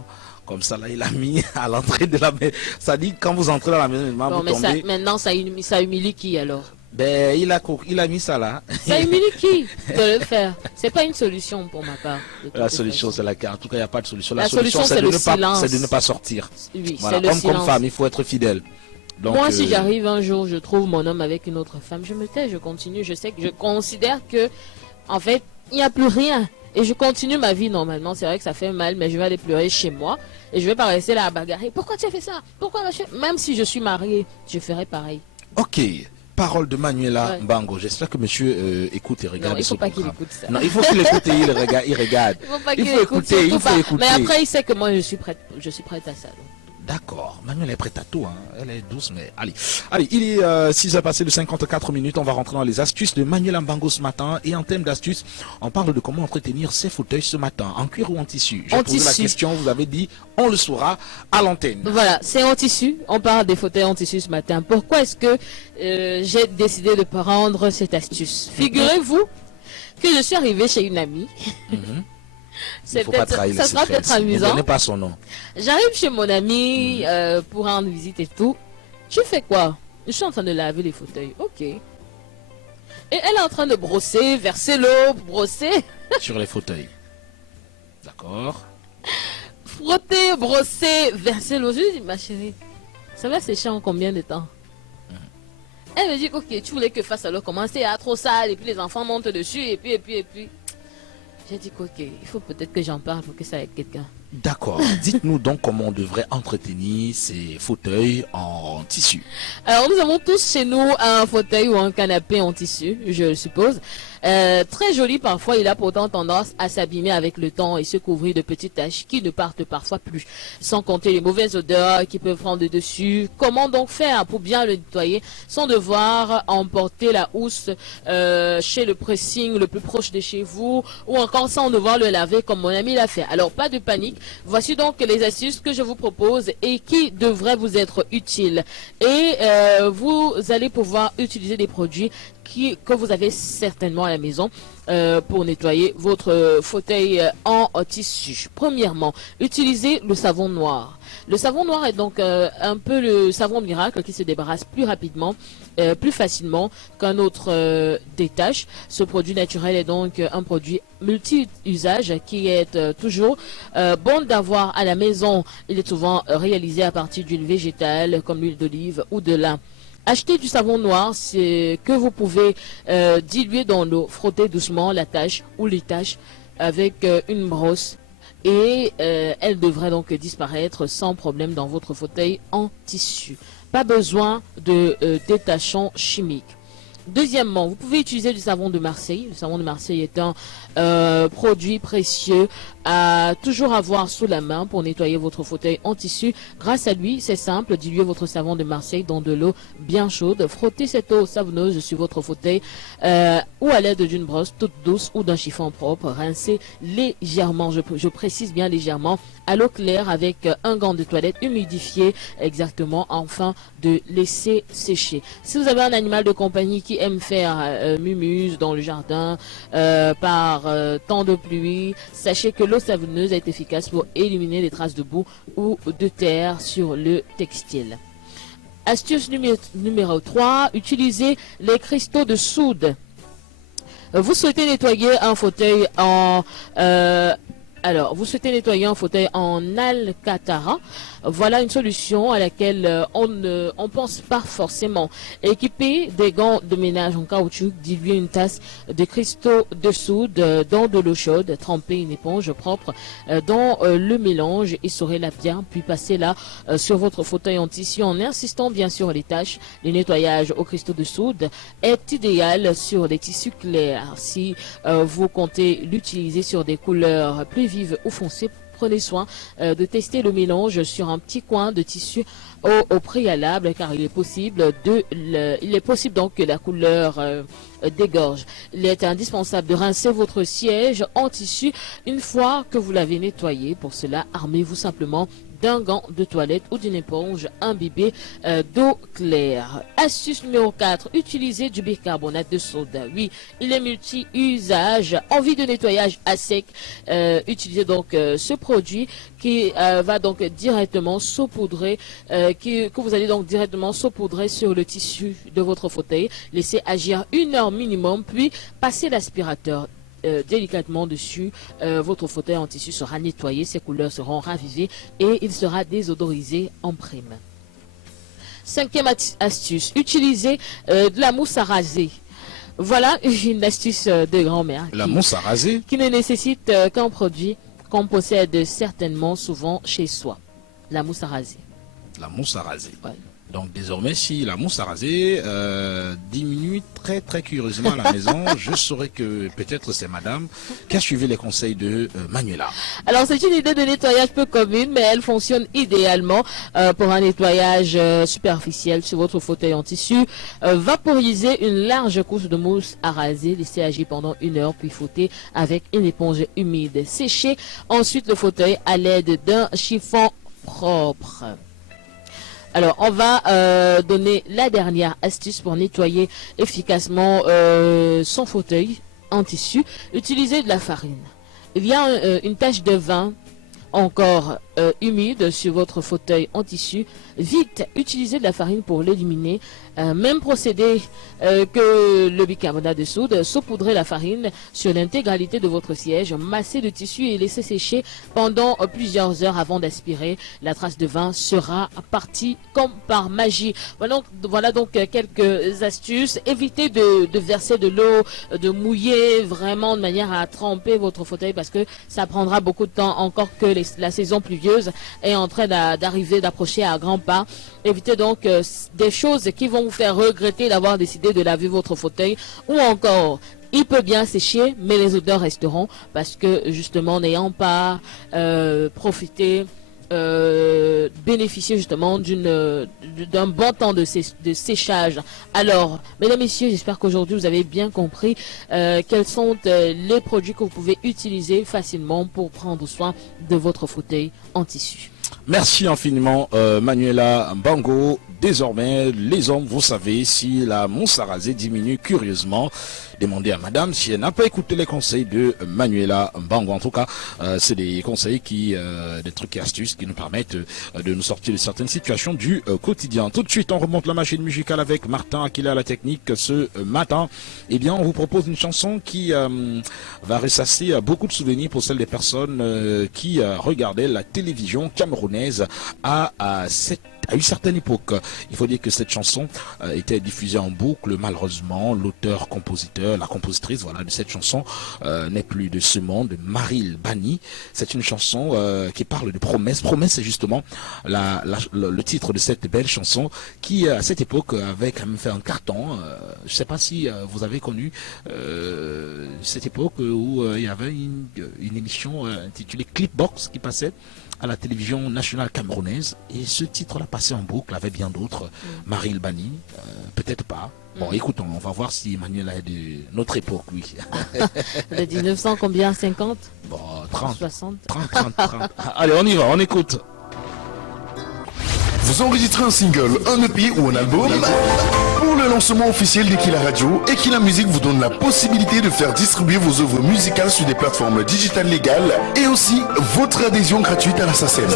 Comme ça, là, il a mis à l'entrée de la maison. Ça dit, quand vous entrez dans la maison, Bon, vous mais tombez. maintenant, ça humilie qui alors? Ben, il a mis ça là. Ça humilie qui de le faire? C'est pas une solution pour ma part. de toute La solution, façon. c'est laquelle? En tout cas, il n'y a pas de solution. La solution, c'est de le ne pas, silence. c'est de ne pas sortir. Oui, Voilà. c'est le Homme comme silence. femme, il faut être fidèle. Donc, Moi, si j'arrive un jour, je trouve mon homme avec une autre femme, je me tais, je continue. Je sais que je considère que, en fait, il n'y a plus rien. Et je continue ma vie normalement. C'est vrai que ça fait mal, mais je vais aller pleurer chez moi. Et je vais pas rester là à bagarrer. Pourquoi tu as fait ça? Pourquoi même si je suis mariée, je ferai pareil. Ok. Parole de Manuela Ouais. Mbango. J'espère que monsieur écoute et regarde Non, il ce faut pas qu'il programme. écoute ça. Non, il faut qu'il écoute et il regarde. Il faut pas Il qu'il faut écoute, écouter, il surtout faut pas. écouter. Mais après, il sait que moi, je suis prête à ça. donc. D'accord. Manuela est prête à tout. Hein. Elle est douce, mais allez. Allez, il est 6h passé de 54 minutes. On va rentrer dans les astuces de Manuela Mbango ce matin. Et en thème d'astuces, on parle de comment entretenir ses fauteuils ce matin. En cuir ou en tissu? J'ai En posé la tissu. question, vous avez dit, on le saura à l'antenne. Voilà, c'est en tissu. On parle des fauteuils en tissu ce matin. Pourquoi est-ce que j'ai décidé de prendre cette astuce? Figurez-vous que je suis arrivée chez une amie. Il ne faut pas trahir ça les sera secrets. peut-être amusant. Ne donnez pas son nom. J'arrive chez mon ami pour rendre visite et tout. Tu fais quoi? Je suis en train de laver les fauteuils. Ok. Et elle est en train de brosser, verser l'eau, brosser, Sur les fauteuils. D'accord. frotter, brosser, verser l'eau. Je lui dis, ma chérie, ça va sécher en combien de temps? Elle me dit, ok, tu voulais que fasse alors commencer à trop sale et puis les enfants montent dessus et puis. J'ai dit, ok, il faut peut-être que j'en parle pour que ça aide quelqu'un. D'accord. Dites-nous donc comment on devrait entretenir ces fauteuils en tissu. Alors, nous avons tous chez nous un fauteuil ou un canapé en tissu, je le suppose. Très joli parfois, il a pourtant tendance à s'abîmer avec le temps et se couvrir de petites taches qui ne partent parfois plus. Sans compter les mauvaises odeurs qui peuvent prendre dessus. Comment donc faire pour bien le nettoyer sans devoir emporter la housse chez le pressing le plus proche de chez vous ou encore sans devoir le laver comme mon ami l'a fait. Alors, pas de panique. Voici donc les astuces que je vous propose et qui devraient vous être utiles. Et vous allez pouvoir utiliser des produits que vous avez certainement à la maison pour nettoyer votre fauteuil en tissu. Premièrement, utilisez le savon noir. Le savon noir est donc un peu le savon miracle qui se débarrasse plus rapidement, plus facilement qu'un autre détache. Ce produit naturel est donc un produit multi-usage qui est toujours bon d'avoir à la maison. Il est souvent réalisé à partir d'huile végétale comme l'huile d'olive ou de lin. Achetez du savon noir, c'est que vous pouvez diluer dans l'eau, frotter doucement la tache ou les taches avec une brosse et elle devrait donc disparaître sans problème dans votre fauteuil en tissu. Pas besoin de détachant chimique. Deuxièmement, vous pouvez utiliser du savon de Marseille. Le savon de Marseille est un produit précieux à toujours avoir sous la main pour nettoyer votre fauteuil en tissu. Grâce à lui, c'est simple, diluez votre savon de Marseille dans de l'eau bien chaude. Frottez cette eau savonneuse sur votre fauteuil ou à l'aide d'une brosse toute douce ou d'un chiffon propre. Rincez légèrement, je précise bien légèrement, à l'eau claire avec un gant de toilette humidifié exactement afin de laisser sécher. Si vous avez un animal de compagnie qui aime faire mumuse dans le jardin par temps de pluie, sachez que l'eau savonneuse est efficace pour éliminer les traces de boue ou de terre sur le textile. Astuce numéro 3, utilisez les cristaux de soude. Vous souhaitez nettoyer un fauteuil en alcantara. Voilà une solution à laquelle on pense pas forcément. Équipez des gants de ménage en caoutchouc, diluez une tasse de cristaux de soude dans de l'eau chaude, trempez une éponge propre dans le mélange, essorez-la bien, puis passez-la sur votre fauteuil en tissu en insistant bien sur les taches. Le nettoyage aux cristaux de soude est idéal sur des tissus clairs. Si vous comptez l'utiliser sur des couleurs plus vives ou foncées, prenez soin de tester le mélange sur un petit coin de tissu au préalable, car il est possible donc que la couleur dégorge. Il est indispensable de rincer votre siège en tissu une fois que vous l'avez nettoyé. Pour cela, armez-vous simplement d'un gant de toilette ou d'une éponge imbibée d'eau claire. Astuce numéro 4, utilisez du bicarbonate de soda. Oui, il est multi-usage. Envie de nettoyage à sec, utilisez donc ce produit qui va donc directement saupoudrer, que vous allez donc directement saupoudrer sur le tissu de votre fauteuil. Laissez agir 1 heure minimum, puis passez l'aspirateur délicatement dessus. Votre fauteuil en tissu sera nettoyé, ses couleurs seront ravivées et il sera désodorisé en prime. 5e astuce, utilisez de la mousse à raser. Voilà une astuce de grand-mère. La mousse à raser qui ne nécessite qu'un produit qu'on possède certainement souvent chez soi. La mousse à raser. La mousse à raser. Ouais. Donc désormais, si la mousse à raser diminue très très curieusement à la maison, je saurais que peut-être c'est madame qui a suivi les conseils de Manuela. Alors c'est une idée de nettoyage peu commune, mais elle fonctionne idéalement pour un nettoyage superficiel sur votre fauteuil en tissu. Vaporisez une large couche de mousse à raser, laissez agir pendant 1 heure, puis frottez avec une éponge humide. Séchez ensuite le fauteuil à l'aide d'un chiffon propre. Alors, on va donner la dernière astuce pour nettoyer efficacement son fauteuil en tissu. Utilisez de la farine. Il y a une tache de vin encore humide sur votre fauteuil en tissu. Vite, utilisez de la farine pour l'éliminer. Même procédé que le bicarbonate de soude, saupoudrez la farine sur l'intégralité de votre siège, massez le tissu et laissez sécher pendant plusieurs heures avant d'aspirer. La trace de vin sera partie comme par magie. Voilà donc quelques astuces. Évitez de verser de l'eau, de mouiller vraiment de manière à tremper votre fauteuil parce que ça prendra beaucoup de temps encore que la saison pluvieuse est en train d'approcher à grands pas. Évitez donc des choses qui vont vous faire regretter d'avoir décidé de laver votre fauteuil, ou encore il peut bien sécher mais les odeurs resteront parce que justement n'ayant pas profité bénéficier justement d'un bon temps de séchage. Alors, mesdames, messieurs, j'espère qu'aujourd'hui vous avez bien compris quels sont les produits que vous pouvez utiliser facilement pour prendre soin de votre fauteuil en tissu. Merci infiniment Manuela Mbango. Désormais, les hommes, vous savez, si la mousse à raser diminue curieusement, demandez à madame si elle n'a pas écouté les conseils de Manuela Mbango. En tout cas, c'est des conseils des trucs et astuces qui nous permettent de nous sortir de certaines situations du quotidien. Tout de suite, on remonte la machine musicale avec Martin Aquila à la technique ce matin. Eh bien, on vous propose une chanson qui va ressasser beaucoup de souvenirs pour celles des personnes qui regardaient la télévision camerounaise à une certaine époque. Il faut dire que cette chanson était diffusée en boucle. Malheureusement, l'auteur-compositeur, la compositrice de cette chanson n'est plus de ce monde, Maril Bani. C'est une chanson qui parle de promesses. Promesse, c'est justement le titre de cette belle chanson qui, à cette époque, avait quand même fait un carton. Je ne sais pas si vous avez connu cette époque où il y avait une émission intitulée Clipbox qui passait à la télévision nationale camerounaise, et ce titre-là passé en boucle avec bien d'autres. Maril Bani, peut-être pas. Bon, écoutons, on va voir si Emmanuel est de notre époque, oui. De 1900 combien, 50? Bon, 30. 60. 30. Allez, on y va, on écoute. Vous enregistrez un single, un EP ou un album? Pour le lancement officiel d'Equila Radio, Equila Musique vous donne la possibilité de faire distribuer vos œuvres musicales sur des plateformes digitales légales et aussi votre adhésion gratuite à la SACEM.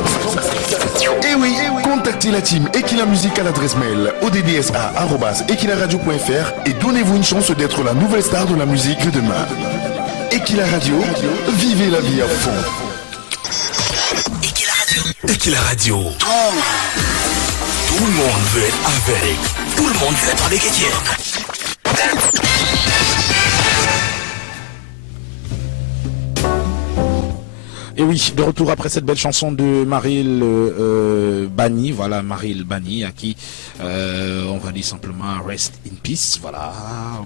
Et oui, contactez la team Equila Musique à l'adresse mail oddsa@equilaradio.fr et donnez-vous une chance d'être la nouvelle star de la musique de demain. Equila Radio, vivez la vie à fond. Equila Radio. Tout le monde veut être avec. Tout le monde veut être avec Étienne. Et oui, de retour après cette belle chanson de Maril Bani, voilà, Maril Bani, à qui on va dire simplement Rest in Peace, voilà,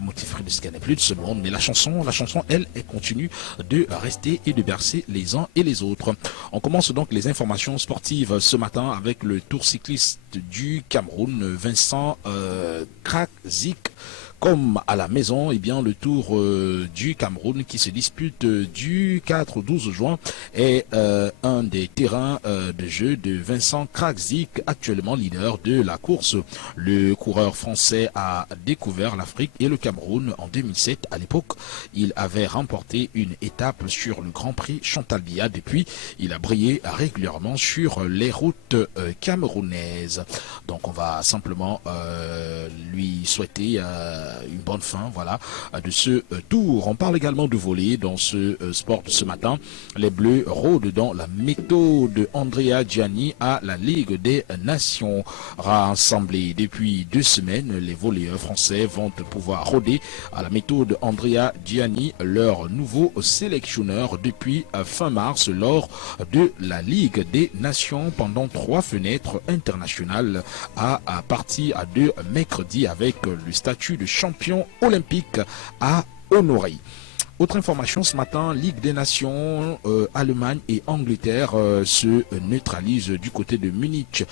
motif de ce qu'elle n'est plus de ce monde, mais la chanson, elle continue de rester et de bercer les uns et les autres. On commence donc les informations sportives ce matin avec le Tour cycliste du Cameroun, Vincent Krakzik. Comme à la maison, eh bien, le Tour du Cameroun qui se dispute du 4 au 12 juin est un des terrains de jeu de Vincent Krakzik, actuellement leader de la course. Le coureur français a découvert l'Afrique et le Cameroun en 2007. À l'époque, il avait remporté une étape sur le Grand Prix Chantal Biya. Depuis, il a brillé régulièrement sur les routes camerounaises. Donc, on va simplement lui souhaiter une bonne fin, voilà, de ce tour. On parle également de volley dans ce sport de ce matin. Les Bleus rôdent dans la méthode Andrea Gianni à la Ligue des Nations. Rassemblés depuis 2 semaines, les volleyeurs français vont pouvoir rôder à la méthode Andrea Gianni, leur nouveau sélectionneur depuis fin mars lors de la Ligue des Nations pendant 3 fenêtres internationales à partir de mercredi avec le statut de champion olympique à honorer. Autre information ce matin, Ligue des Nations, Allemagne et Angleterre se neutralisent du côté de Munich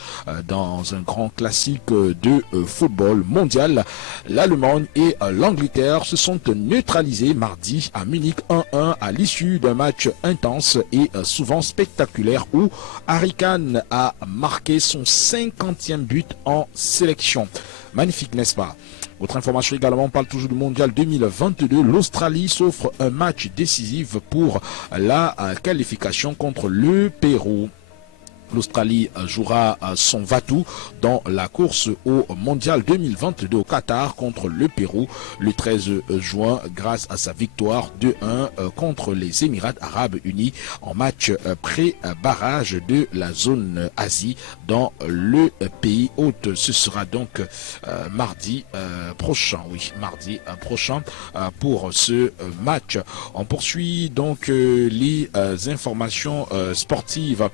dans un grand classique de football mondial. L'Allemagne et l'Angleterre se sont neutralisés mardi à Munich 1-1 à l'issue d'un match intense et souvent spectaculaire où Harry Kane a marqué son 50e but en sélection. Magnifique, n'est-ce pas? Autre information également, on parle toujours du mondial 2022. L'Australie s'offre un match décisif pour la qualification contre le Pérou. L'Australie jouera son va-tout dans la course au mondial 2022 au Qatar contre le Pérou le 13 juin grâce à sa victoire 2-1 contre les Émirats Arabes Unis en match pré-barrage de la zone Asie dans le pays hôte. Ce sera donc mardi prochain, pour ce match. On poursuit donc les informations sportives.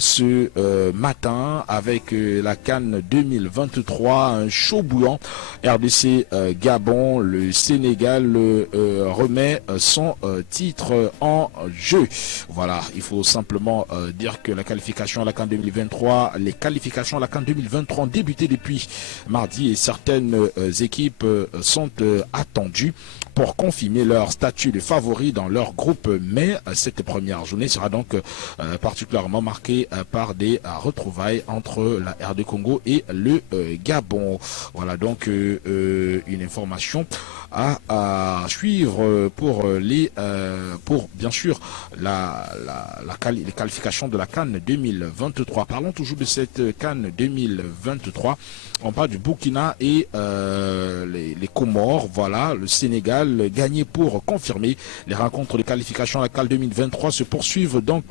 Ce ce matin avec la CAN 2023, un chaud bouillant. RDC Gabon, le Sénégal remet son titre en jeu. Voilà, il faut simplement dire que la qualification à la CAN 2023, les qualifications à la CAN 2023 ont débuté depuis mardi et certaines équipes sont attendues pour confirmer leur statut de favori dans leur groupe. Mais cette première journée sera donc particulièrement marquée par des retrouvailles entre la RD Congo et le Gabon. Voilà donc une information à suivre pour pour bien sûr les qualifications de la CAN 2023. Parlons toujours de cette CAN 2023. On parle du Burkina et les Comores. Voilà, le Sénégal gagné pour confirmer les rencontres de qualification à la CAN 2023 se poursuivent donc.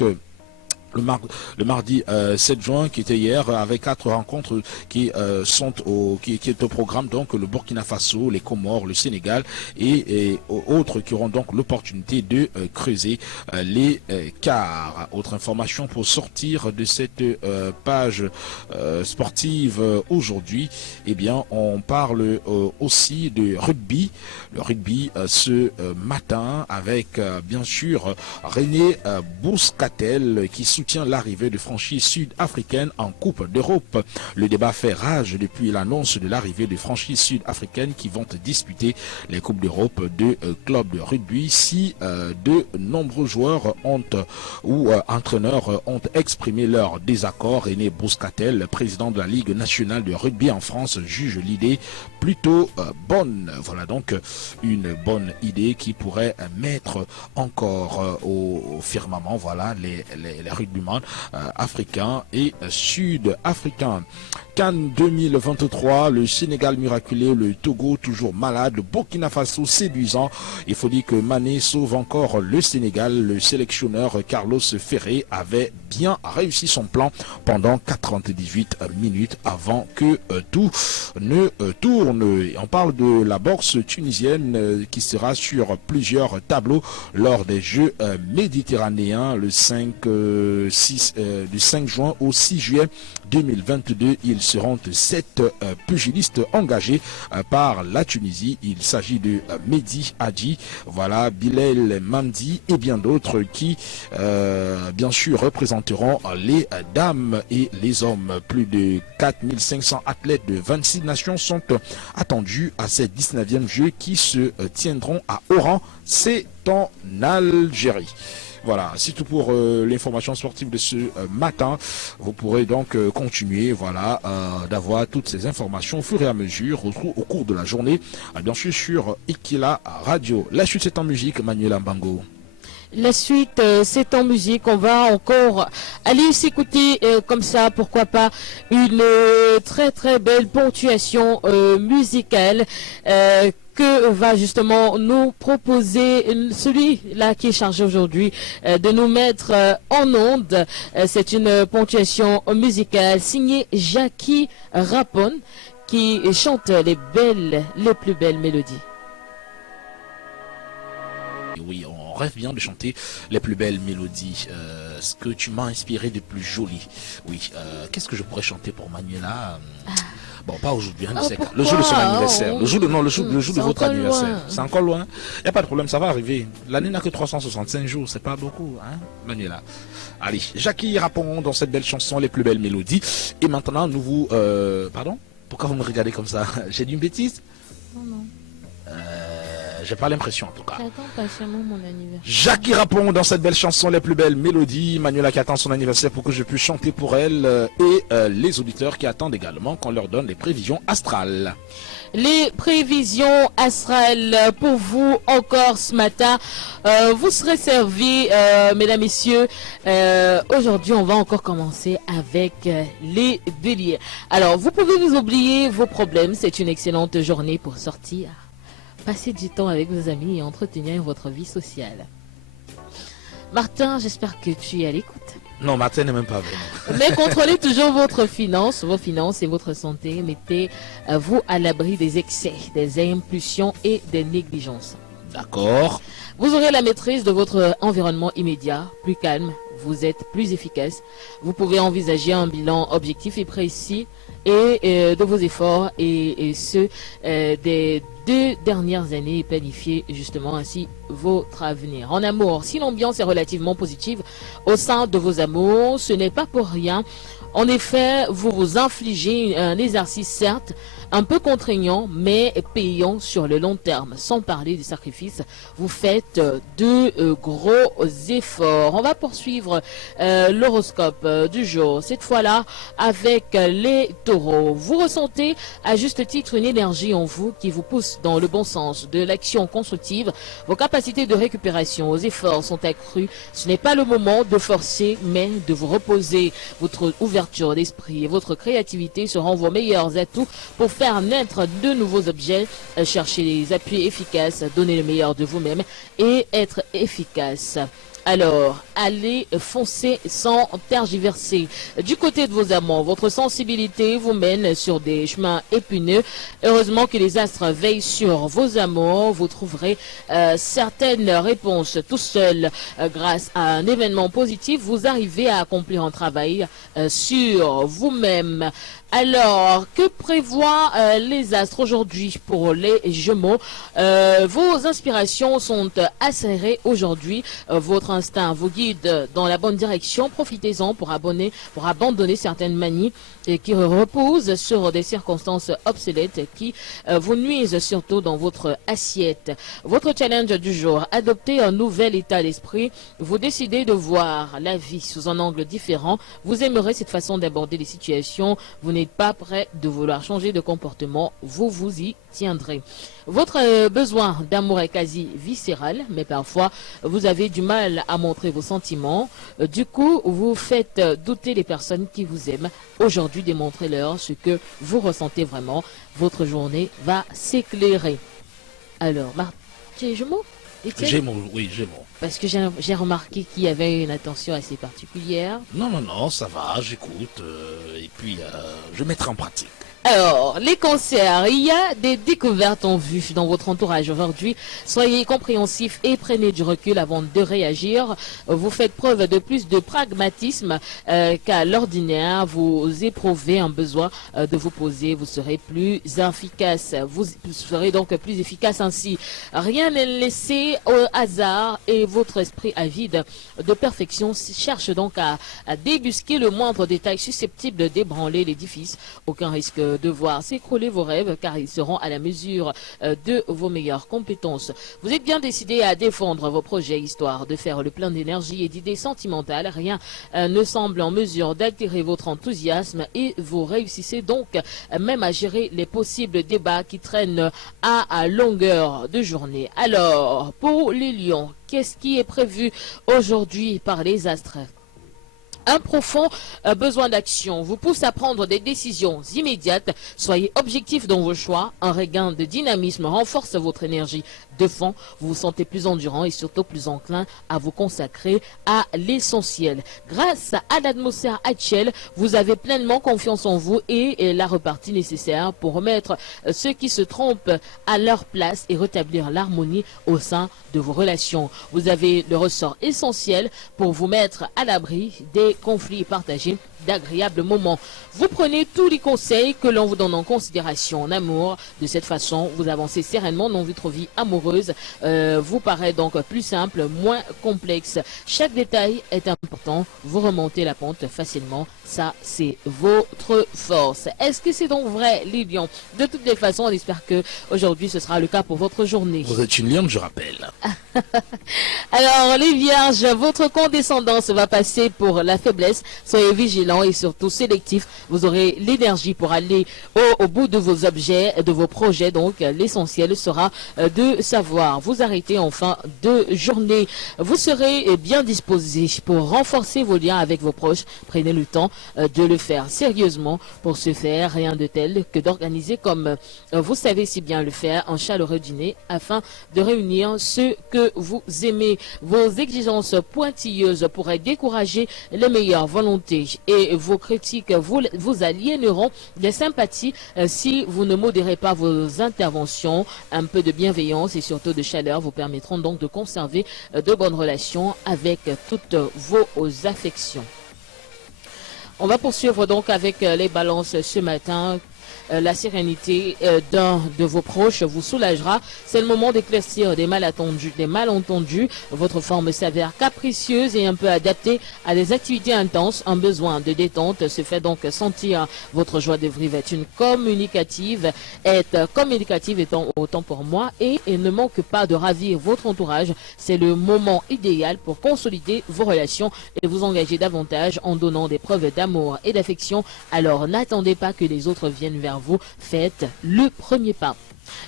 Le mardi 7 juin qui était hier avec 4 rencontres qui est au programme, donc le Burkina Faso, les Comores, le Sénégal et autres qui auront donc l'opportunité de creuser les quarts. Autre information pour sortir de cette page sportive aujourd'hui, eh bien on parle aussi de rugby. Le rugby ce matin avec bien sûr René Bouscatel qui soutient l'arrivée de franchises sud-africaines en Coupe d'Europe. Le débat fait rage depuis l'annonce de l'arrivée de franchises sud-africaines qui vont disputer les Coupes d'Europe de clubs de rugby. Si de nombreux joueurs ou entraîneurs ont exprimé leur désaccord, René Bouscatel, président de la Ligue nationale de rugby en France, juge l'idée plutôt bonne. Voilà donc une bonne idée qui pourrait mettre encore au firmament les rugbyman africains et sud-africains. CAN 2023, le Sénégal miraculé, le Togo toujours malade, le Burkina Faso séduisant. Il faut dire que Mané sauve encore le Sénégal. Le sélectionneur Carlos Ferré avait bien réussi son plan pendant 98 minutes avant que tout ne tourne. On parle de la boxe tunisienne qui sera sur plusieurs tableaux lors des Jeux méditerranéens le 5 juin au 6 juillet 2022. Ils seront 7 pugilistes engagés par la Tunisie. Il s'agit de Mehdi Hadji, voilà, Bilal Mandi et bien d'autres qui bien sûr représenteront les dames et les hommes. Plus de 4500 athlètes de 26 nations sont attendus à ces 19e Jeux qui se tiendront à Oran, c'est en Algérie. Voilà, c'est tout pour l'information sportive de ce matin. Vous pourrez donc continuer d'avoir toutes ces informations au fur et à mesure au cours de la journée, bien sûr sur Ekila Radio. La suite c'est en musique, Manuel Mbango. La suite, c'est en musique. On va encore aller s'écouter comme ça, pourquoi pas, une très très belle ponctuation musicale que va justement nous proposer celui-là qui est chargé aujourd'hui de nous mettre en onde. C'est une ponctuation musicale signée Jackie Rapon qui chante les plus belles mélodies. Oui, on rêve bien de chanter les plus belles mélodies. Ce que tu m'as inspiré de plus joli. Oui, qu'est-ce que je pourrais chanter pour Manuela Bon, pas aujourd'hui, hein, le jour de son anniversaire. Le jour de votre anniversaire. C'est encore loin. Il n'y a pas de problème, ça va arriver. L'année n'a que 365 jours, c'est pas beaucoup, hein, Manuela. Allez, Jackie Rapon dans cette belle chanson, les plus belles mélodies. Et maintenant, nous vous... pardon ? Pourquoi vous me regardez comme ça ? J'ai dit une bêtise ? Non. J'ai pas l'impression en tout cas. J'attends patiemment mon anniversaire. Jackie Rapon dans cette belle chanson, les plus belles mélodies. Manuela qui attend son anniversaire pour que je puisse chanter pour elle et les auditeurs qui attendent également qu'on leur donne les prévisions astrales. Les prévisions astrales pour vous encore ce matin. Vous serez servis, mesdames, messieurs. Aujourd'hui, on va encore commencer avec les béliers. Alors, vous pouvez vous oublier vos problèmes. C'est une excellente journée pour sortir. Passez du temps avec vos amis et entretenir votre vie sociale. Martin, j'espère que tu es à l'écoute. Non, Martin n'est même pas vraiment. Mais contrôlez toujours vos finances et votre santé. Mettez-vous à l'abri des excès, des impulsions et des négligences. D'accord. Vous aurez la maîtrise de votre environnement immédiat, plus calme. vous êtes plus efficace. Vous pouvez envisager un bilan objectif et précis et de vos efforts et ceux des 2 dernières années et planifier justement ainsi votre avenir. En amour, si l'ambiance est relativement positive au sein de vos amours, ce n'est pas pour rien. En effet, vous vous infligez un exercice certes un peu contraignant, mais payant sur le long terme. Sans parler des sacrifices, vous faites de gros efforts. On va poursuivre l'horoscope du jour. Cette fois-là, avec les taureaux. Vous ressentez à juste titre une énergie en vous qui vous pousse dans le bon sens de l'action constructive. Vos capacités de récupération aux efforts sont accrues. Ce n'est pas le moment de forcer, mais de vous reposer. Votre ouverture d'esprit et votre créativité seront vos meilleurs atouts pour faire naître de nouveaux objets, chercher les appuis efficaces, donner le meilleur de vous-même et être efficace. Alors, allez foncer sans tergiverser. Du côté de vos amants, votre sensibilité vous mène sur des chemins épineux. Heureusement que les astres veillent sur vos amours. Vous trouverez certaines réponses tout seul. Grâce à un événement positif, vous arrivez à accomplir un travail sur vous-même. Alors, que prévoient les astres aujourd'hui pour les Gémeaux? Vos inspirations sont acérées aujourd'hui. Votre instinct vous guide dans la bonne direction. Profitez-en pour abandonner certaines manies qui reposent sur des circonstances obsolètes qui vous nuisent surtout dans votre assiette. Votre challenge du jour, adoptez un nouvel état d'esprit. Vous décidez de voir la vie sous un angle différent. Vous aimerez cette façon d'aborder les situations. Vous n'êtes pas prêt de vouloir changer de comportement, vous vous y tiendrez. Votre besoin d'amour est quasi viscéral, mais parfois vous avez du mal à montrer vos sentiments. Du coup, vous faites douter les personnes qui vous aiment. Aujourd'hui, démontrez-leur ce que vous ressentez vraiment. Votre journée va s'éclairer. Alors, tu es Gémeaux? Gémeaux, oui, Gémeaux. Parce que j'ai remarqué qu'il y avait une attention assez particulière. Non, ça va, j'écoute. Et puis, je mettrai en pratique. Alors, les cancers, il y a des découvertes en vue dans votre entourage aujourd'hui. Soyez compréhensifs et prenez du recul avant de réagir. Vous faites preuve de plus de pragmatisme qu'à l'ordinaire. Vous éprouvez un besoin de vous poser. Vous serez plus efficace. Vous serez donc plus efficace ainsi. Rien n'est laissé au hasard et votre esprit avide de perfection cherche donc à débusquer le moindre détail susceptible d'ébranler l'édifice. Aucun risque de voir s'écrouler vos rêves car ils seront à la mesure de vos meilleures compétences. Vous êtes bien décidé à défendre vos projets histoire de faire le plein d'énergie et d'idées sentimentales. Rien ne semble en mesure d'altérer votre enthousiasme et vous réussissez donc même à gérer les possibles débats qui traînent à longueur de journée. Alors, pour les lions, qu'est-ce qui est prévu aujourd'hui par les astres? Un profond besoin d'action vous pousse à prendre des décisions immédiates. Soyez objectif dans vos choix. Un regain de dynamisme renforce votre énergie de fond. Vous vous sentez plus endurant et surtout plus enclin à vous consacrer à l'essentiel. Grâce à l'atmosphère actuelle, vous avez pleinement confiance en vous et la repartie nécessaire pour remettre ceux qui se trompent à leur place et rétablir l'harmonie au sein de vos relations. Vous avez le ressort essentiel pour vous mettre à l'abri des conflits partagés, d'agréables moments. Vous prenez tous les conseils que l'on vous donne en considération en amour. De cette façon, vous avancez sereinement dans votre vie amoureuse. Vous paraît donc plus simple, moins complexe. Chaque détail est important. Vous remontez la pente facilement. Ça, c'est votre force. Est-ce que c'est donc vrai, les lions? De toutes les façons, on espère que aujourd'hui ce sera le cas pour votre journée. Vous êtes une lionne, je rappelle. Alors, les vierges, votre condescendance va passer pour la faiblesse. Soyez vigilants et surtout sélectifs. Vous aurez l'énergie pour aller au bout de vos objets, de vos projets. Donc, l'essentiel sera de savoir vous arrêter en fin de journée. Vous serez bien disposé pour renforcer vos liens avec vos proches. Prenez le temps de le faire sérieusement. Pour ce faire, rien de tel que d'organiser comme vous savez si bien le faire un chaleureux dîner afin de réunir ceux que vous aimez. Vos exigences pointilleuses pourraient décourager les meilleures volontés et et vos critiques vous aliéneront des sympathies si vous ne modérez pas vos interventions. Un peu de bienveillance et surtout de chaleur vous permettront donc de conserver de bonnes relations avec toutes vos affections. On va poursuivre donc avec les balances ce matin. La sérénité d'un de vos proches vous soulagera. C'est le moment d'éclaircir des malentendus. Votre forme s'avère capricieuse et un peu adaptée à des activités intenses. Un besoin de détente se fait donc sentir. Votre joie de vivre est communicative étant autant pour moi et ne manque pas de ravir votre entourage. C'est le moment idéal pour consolider vos relations et vous engager davantage en donnant des preuves d'amour et d'affection. Alors n'attendez pas que les autres viennent vers vous, faites le premier pas.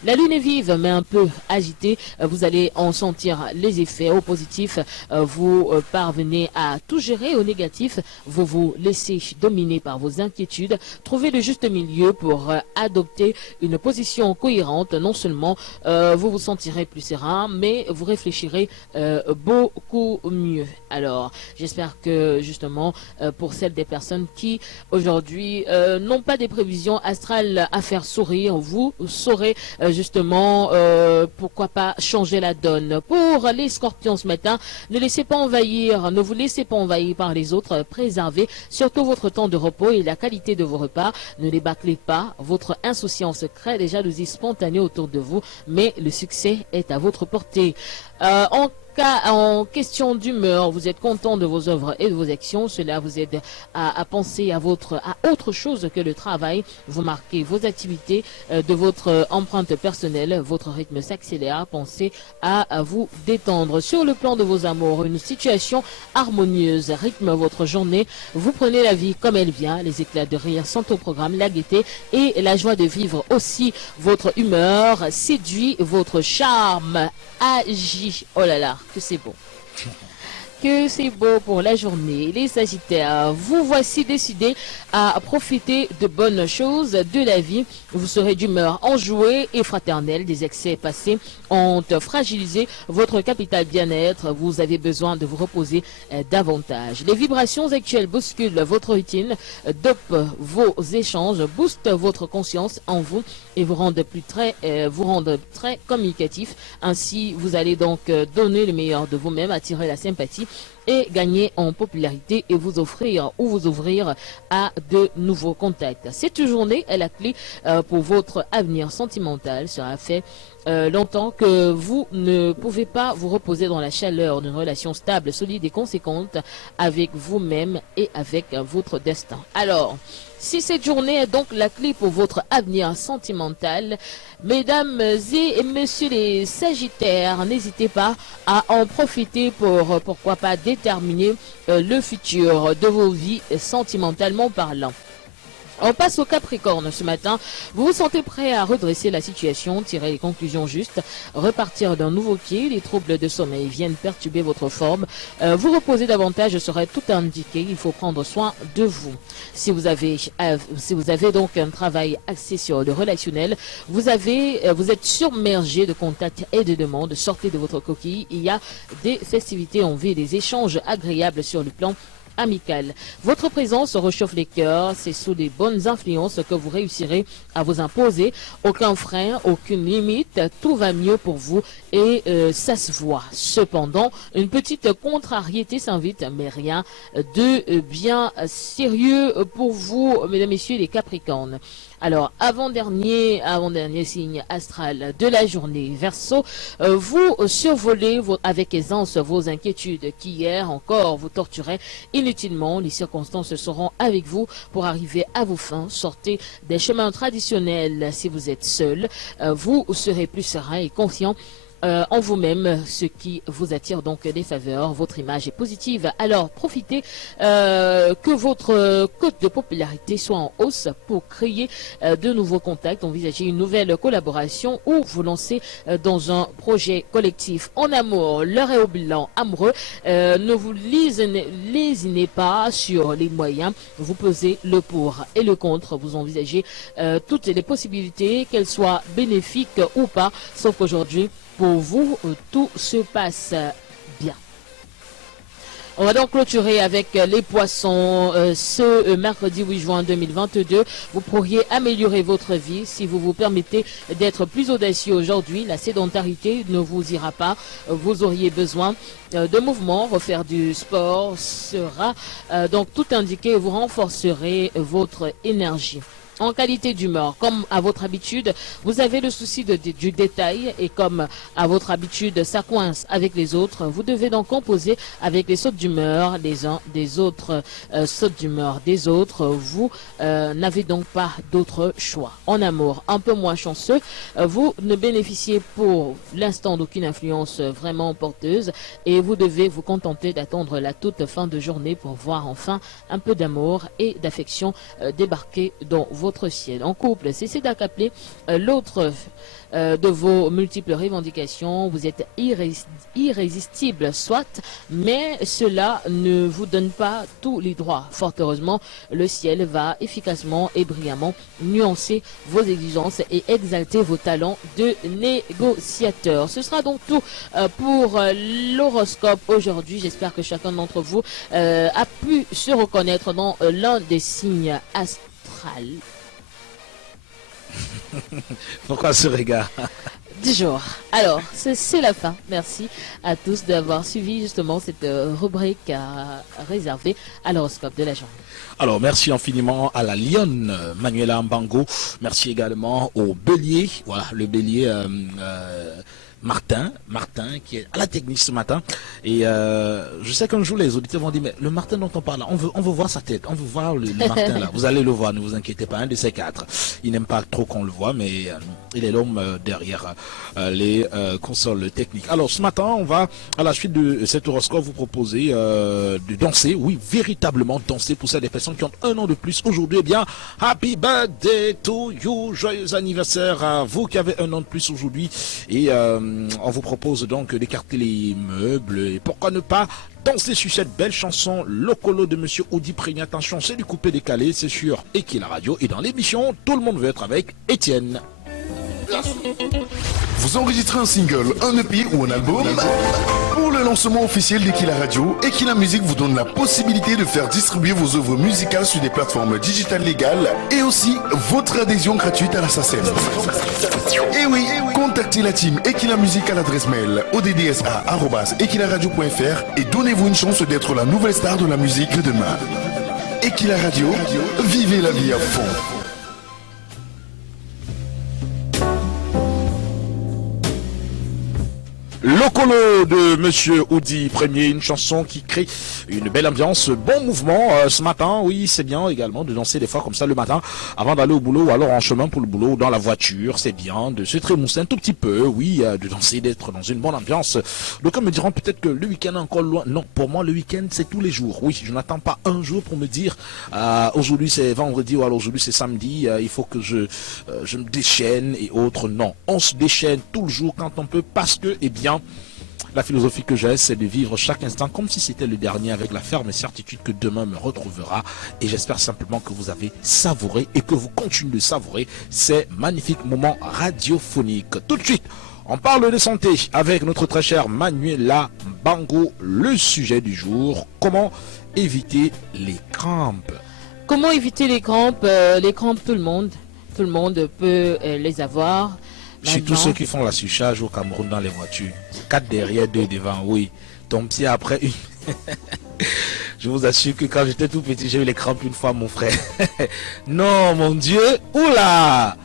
La lune est vive mais un peu agitée, vous allez en sentir les effets. Au positif, vous parvenez à tout gérer. Au négatif, vous vous laissez dominer par vos inquiétudes. Trouvez le juste milieu pour adopter une position cohérente. Non seulement vous vous sentirez plus serein, mais vous réfléchirez beaucoup mieux. Alors, j'espère que justement, pour celles des personnes qui aujourd'hui n'ont pas des prévisions astrales à faire sourire, vous saurez justement pourquoi pas changer la donne. Pour les scorpions ce matin, ne vous laissez pas envahir par les autres. Préservez surtout votre temps de repos et la qualité de vos repas. Ne les bâclez pas. Votre insouciance crée des jalousies spontanées autour de vous, mais le succès est à votre portée. En question d'humeur, vous êtes content de vos œuvres et de vos actions. Cela vous aide à penser à autre chose que le travail. Vous marquez vos activités de votre empreinte personnelle. Votre rythme s'accélère. Pensez à vous détendre. Sur le plan de vos amours, une situation harmonieuse rythme votre journée. Vous prenez la vie comme elle vient. Les éclats de rire sont au programme. La gaieté et la joie de vivre aussi. Votre humeur séduit, votre charme agit. Oh là là, que c'est beau. Que c'est beau pour la journée. Les Sagittaires, vous voici décidés à profiter de bonnes choses de la vie. Vous serez d'humeur enjouée et fraternelle. Des excès passés ont fragilisé votre capital bien-être. Vous avez besoin de vous reposer davantage. Les vibrations actuelles bousculent votre routine, dopent vos échanges, boostent votre conscience en vous et vous rendent très communicatif. Ainsi, vous allez donc donner le meilleur de vous-même, attirer la sympathie et gagner en popularité et vous ouvrir à de nouveaux contacts. Cette journée est la clé pour votre avenir sentimental. Cela fait longtemps que vous ne pouvez pas vous reposer dans la chaleur d'une relation stable, solide et conséquente avec vous-même et avec votre destin. Alors, si cette journée est donc la clé pour votre avenir sentimental, mesdames et messieurs les Sagittaires, n'hésitez pas à en profiter pour, pourquoi pas, déterminer le futur de vos vies sentimentalement parlant. On passe au Capricorne ce matin. Vous vous sentez prêt à redresser la situation, tirer les conclusions justes, repartir d'un nouveau pied. Les troubles de sommeil viennent perturber votre forme. Vous reposer davantage serait tout indiqué. Il faut prendre soin de vous. Si vous avez donc un travail axé sur le relationnel, vous êtes submergé de contacts et de demandes. Sortez de votre coquille. Il y a des festivités en vue, des échanges agréables sur le plan amical. Votre présence réchauffe les cœurs. C'est sous les bonnes influences que vous réussirez à vous imposer. Aucun frein, aucune limite. Tout va mieux pour vous et ça se voit. Cependant, une petite contrariété s'invite, mais rien de bien sérieux pour vous, mesdames et messieurs les Capricornes. Alors, avant-dernier signe astral de la journée, Verseau, vous survolez avec aisance vos inquiétudes qui hier encore vous torturaient inutilement. Les circonstances seront avec vous pour arriver à vos fins. Sortez des chemins traditionnels si vous êtes seul. Vous serez plus serein et confiant en vous-même, ce qui vous attire donc des faveurs. Votre image est positive, alors profitez que votre cote de popularité soit en hausse pour créer de nouveaux contacts, envisager une nouvelle collaboration ou vous lancer dans un projet collectif. En amour, l'heure est au bilan amoureux. Ne vous lésinez pas sur les moyens, vous pesez le pour et le contre, vous envisagez toutes les possibilités, qu'elles soient bénéfiques ou pas, sauf qu'aujourd'hui, pour vous, tout se passe bien. On va donc clôturer avec les poissons ce mercredi 8 juin 2022. Vous pourriez améliorer votre vie si vous vous permettez d'être plus audacieux aujourd'hui. La sédentarité ne vous ira pas. Vous auriez besoin de mouvement. Refaire du sport sera donc tout indiqué et vous renforcerez votre énergie. En qualité d'humeur, comme à votre habitude, vous avez le souci du détail et comme à votre habitude, ça coince avec les autres, vous devez donc composer avec les sautes d'humeur les uns des autres, sautes d'humeur des autres. Vous n'avez donc pas d'autre choix. En amour, un peu moins chanceux, vous ne bénéficiez pour l'instant d'aucune influence vraiment porteuse et vous devez vous contenter d'attendre la toute fin de journée pour voir enfin un peu d'amour et d'affection débarquer dans votre ciel. En couple, cessez d'accapler l'autre de vos multiples revendications. Vous êtes irrésistible, soit, mais cela ne vous donne pas tous les droits. Fort heureusement, le ciel va efficacement et brillamment nuancer vos exigences et exalter vos talents de négociateur. Ce sera donc tout pour l'horoscope aujourd'hui. J'espère que chacun d'entre vous a pu se reconnaître dans l'un des signes astrales. Pourquoi ce regard? Du jour. Alors, c'est la fin. Merci à tous d'avoir suivi justement cette rubrique réservée à l'horoscope de la journée. Alors, merci infiniment à la lionne Manuela Mbango. Merci également au bélier. Voilà, le bélier Martin qui est à la technique ce matin. Et je sais qu'un jour les auditeurs vont dire, mais le Martin dont on parle là, on veut voir sa tête, on veut voir le Martin là. Vous allez le voir, ne vous inquiétez pas, un de ces quatre. Il n'aime pas trop qu'on le voit, mais il est l'homme derrière les consoles techniques. Alors ce matin, on va, à la suite de cet horoscope, vous proposer de danser, oui, véritablement danser pour celles des personnes qui ont un an de plus aujourd'hui. Eh bien, happy birthday to you, joyeux anniversaire à vous qui avez un an de plus aujourd'hui. Et on vous propose donc d'écarter les meubles et pourquoi ne pas danser sur cette belle chanson Locolo de Monsieur Audi Prégna. Attention, c'est du coupé décalé, c'est sur Equila Radio et dans l'émission Tout le monde veut être avec Étienne. Vous enregistrez un single, un EP ou un album? Pour le lancement officiel d'Equila Radio, Equila Musique vous donne la possibilité de faire distribuer vos œuvres musicales sur des plateformes digitales légales et aussi votre adhésion gratuite à la SACEM. Et oui, contactez la team Equila Musique à l'adresse mail oddsa@equilaradio.fr et donnez-vous une chance d'être la nouvelle star de la musique de demain. Equila Radio, vivez la vie à fond. Locolo de Monsieur Audi Premier, une chanson qui crée une belle ambiance, bon mouvement ce matin. Oui, c'est bien également de danser des fois comme ça le matin avant d'aller au boulot ou alors en chemin pour le boulot ou dans la voiture. C'est bien de se trémousser un tout petit peu, oui, de danser, d'être dans une bonne ambiance. Donc me diront peut-être que le week-end est encore loin. Non, pour moi le week-end c'est tous les jours. Oui, je n'attends pas un jour pour me dire aujourd'hui c'est vendredi ou alors aujourd'hui c'est samedi. Il faut que je me déchaîne et autres. Non, on se déchaîne tout le jour quand on peut parce que, eh bien, la philosophie que j'ai, c'est de vivre chaque instant comme si c'était le dernier avec la ferme certitude que demain me retrouvera. Et j'espère simplement que vous avez savouré et que vous continuez de savourer ces magnifiques moments radiophoniques. Tout de suite, on parle de santé avec notre très chère Manuela Mbango. Le sujet du jour, comment éviter les crampes. Comment éviter les crampes? Les crampes, tout le monde peut les avoir. Chez tous ceux qui font la surcharge au Cameroun dans les voitures. 4 derrière, 2 devant, oui. Ton pied après une. Je vous assure que quand j'étais tout petit, j'ai eu les crampes une fois, mon frère. Non, mon Dieu. Oula!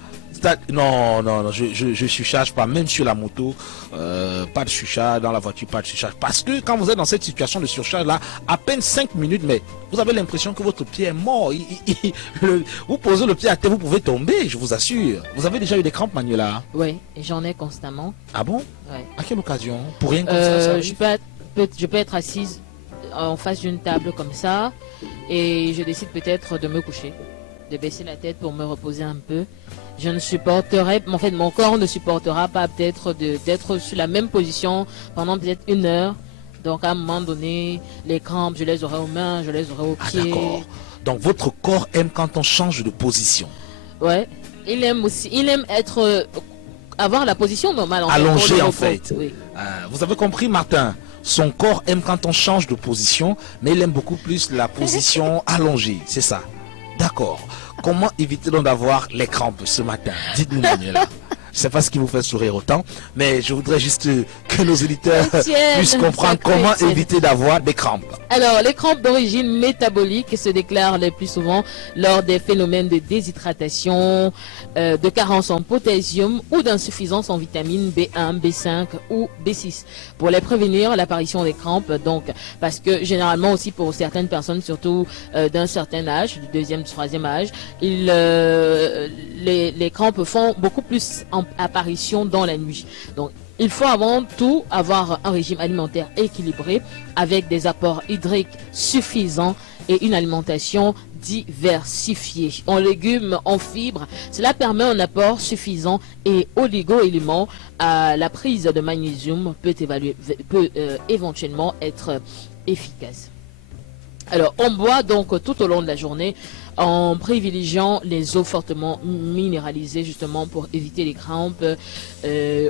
Non, je surcharge pas, même sur la moto, pas de surcharge, dans la voiture, pas de surcharge. Parce que quand vous êtes dans cette situation de surcharge là, à peine 5 minutes, mais vous avez l'impression que votre pied est mort. Vous posez le pied à terre, vous pouvez tomber, je vous assure. Vous avez déjà eu des crampes, Manuela? Oui, j'en ai constamment. Ah bon? Ouais. À quelle occasion? Pour rien comme ça je peux être assise en face d'une table comme ça et je décide peut-être de me coucher, de baisser la tête pour me reposer un peu. Je ne supporterai, en fait, mon corps ne supportera pas peut-être d'être sur la même position pendant peut-être 1 heure. Donc, à un moment donné, les crampes, je les aurai aux mains, je les aurai aux pieds. D'accord. Donc, votre corps aime quand on change de position. Ouais. Il aime avoir la position normale. Allongé, en fait. Oui. Vous avez compris, Martin? son corps aime quand on change de position, mais il aime beaucoup plus la position allongée, c'est ça. D'accord. Comment éviter donc d'avoir les crampes ce matin? Dites-nous, Manuela. Je ne sais pas ce qui vous fait sourire autant, mais je voudrais juste que nos auditeurs puissent comprendre comment éviter d'avoir des crampes. Alors, les crampes d'origine métabolique se déclarent le plus souvent lors des phénomènes de déshydratation, de carence en potassium ou d'insuffisance en vitamines B1, B5 ou B6. Pour les prévenir, l'apparition des crampes, donc, parce que généralement aussi pour certaines personnes, surtout d'un certain âge, du deuxième, troisième âge, les crampes font beaucoup plus apparition dans la nuit. Donc, il faut avant tout avoir un régime alimentaire équilibré avec des apports hydriques suffisants et une alimentation diversifiée. En légumes, en fibres, cela permet un apport suffisant et oligo-éléments. La prise de magnésium peut éventuellement être efficace. Alors, on boit donc tout au long de la journée en privilégiant les eaux fortement minéralisées justement pour éviter les crampes.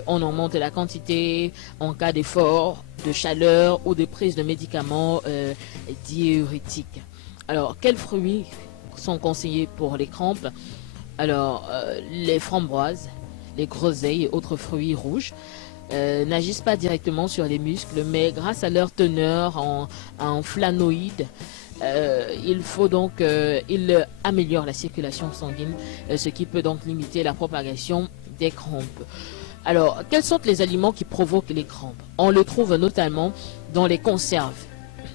On augmente la quantité en cas d'effort, de chaleur ou de prise de médicaments diurétiques. Alors, quels fruits sont conseillés pour les crampes? Alors, les framboises, les groseilles et autres fruits rouges. N'agissent pas directement sur les muscles, mais grâce à leur teneur en flavonoïdes, il faut donc il améliore la circulation sanguine, ce qui peut donc limiter la propagation des crampes. Alors, quels sont les aliments qui provoquent les crampes? On le trouve notamment dans les conserves,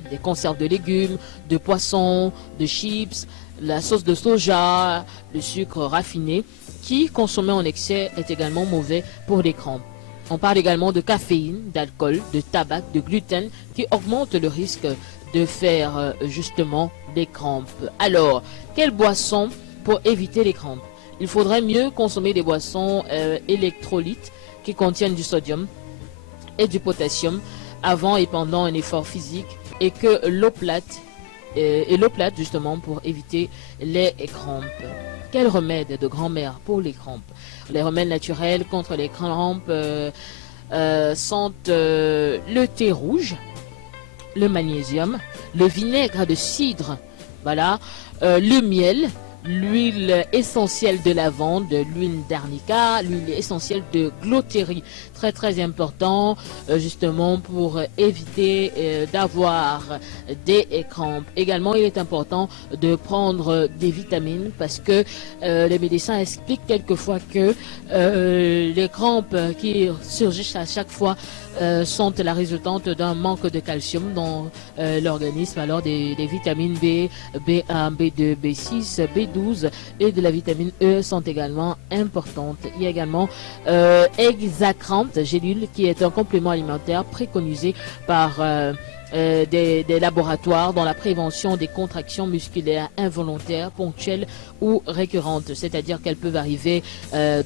des conserves de légumes, de poissons, de chips, la sauce de soja, le sucre raffiné, qui, consommé en excès, est également mauvais pour les crampes. On parle également de caféine, d'alcool, de tabac, de gluten qui augmentent le risque de faire justement des crampes. Alors, quelles boissons pour éviter les crampes? Il faudrait mieux consommer des boissons électrolytes qui contiennent du sodium et du potassium avant et pendant un effort physique et que l'eau plate justement pour éviter les crampes. Quels remèdes de grand-mère pour les crampes? Les remèdes naturels contre les crampes sont le thé rouge, le magnésium, le vinaigre de cidre, voilà, le miel, l'huile essentielle de lavande, l'huile d'arnica, l'huile essentielle de glotterie. Très très important justement pour éviter d'avoir des crampes. Également, il est important de prendre des vitamines parce que les médecins expliquent quelquefois que les crampes qui surgissent à chaque fois sont la résultante d'un manque de calcium dans l'organisme. Alors des vitamines B, B1, B2, B6, B12 et de la vitamine E sont également importantes. Il y a également Hexacrante gélule qui est un complément alimentaire préconisé par des laboratoires dans la prévention des contractions musculaires involontaires, ponctuelles ou récurrentes, c'est-à-dire qu'elles peuvent arriver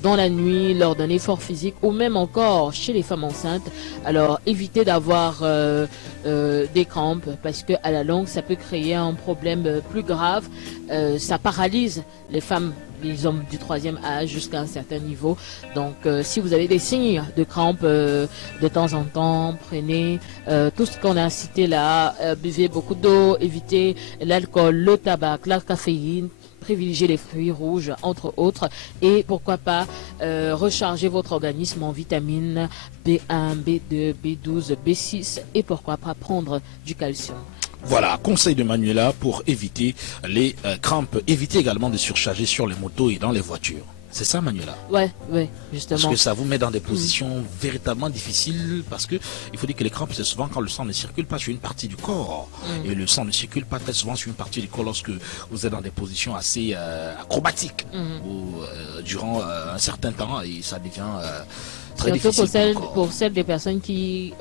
dans la nuit, lors d'un effort physique ou même encore chez les femmes enceintes. Alors évitez d'avoir des crampes parce que à la longue ça peut créer un problème plus grave, ça paralyse les femmes, les hommes du troisième âge jusqu'à un certain niveau. Donc si vous avez des signes de crampes de temps en temps, prenez tout ce qu'on a cité là, buvez beaucoup d'eau, évitez l'alcool, le tabac, la caféine, privilégiez les fruits rouges entre autres et pourquoi pas recharger votre organisme en vitamines B1, B2, B12, B6 et pourquoi pas prendre du calcium. Voilà, conseil de Manuela pour éviter les crampes. Évitez également de surcharger sur les motos et dans les voitures. C'est ça, Manuela? Ouais, justement. Parce que ça vous met dans des positions véritablement difficiles parce que il faut dire que les crampes, c'est souvent quand le sang ne circule pas sur une partie du corps. Et le sang ne circule pas très souvent sur une partie du corps lorsque vous êtes dans des positions assez acrobatiques ou durant un certain temps et ça devient très surtout difficile. pour celles des personnes qui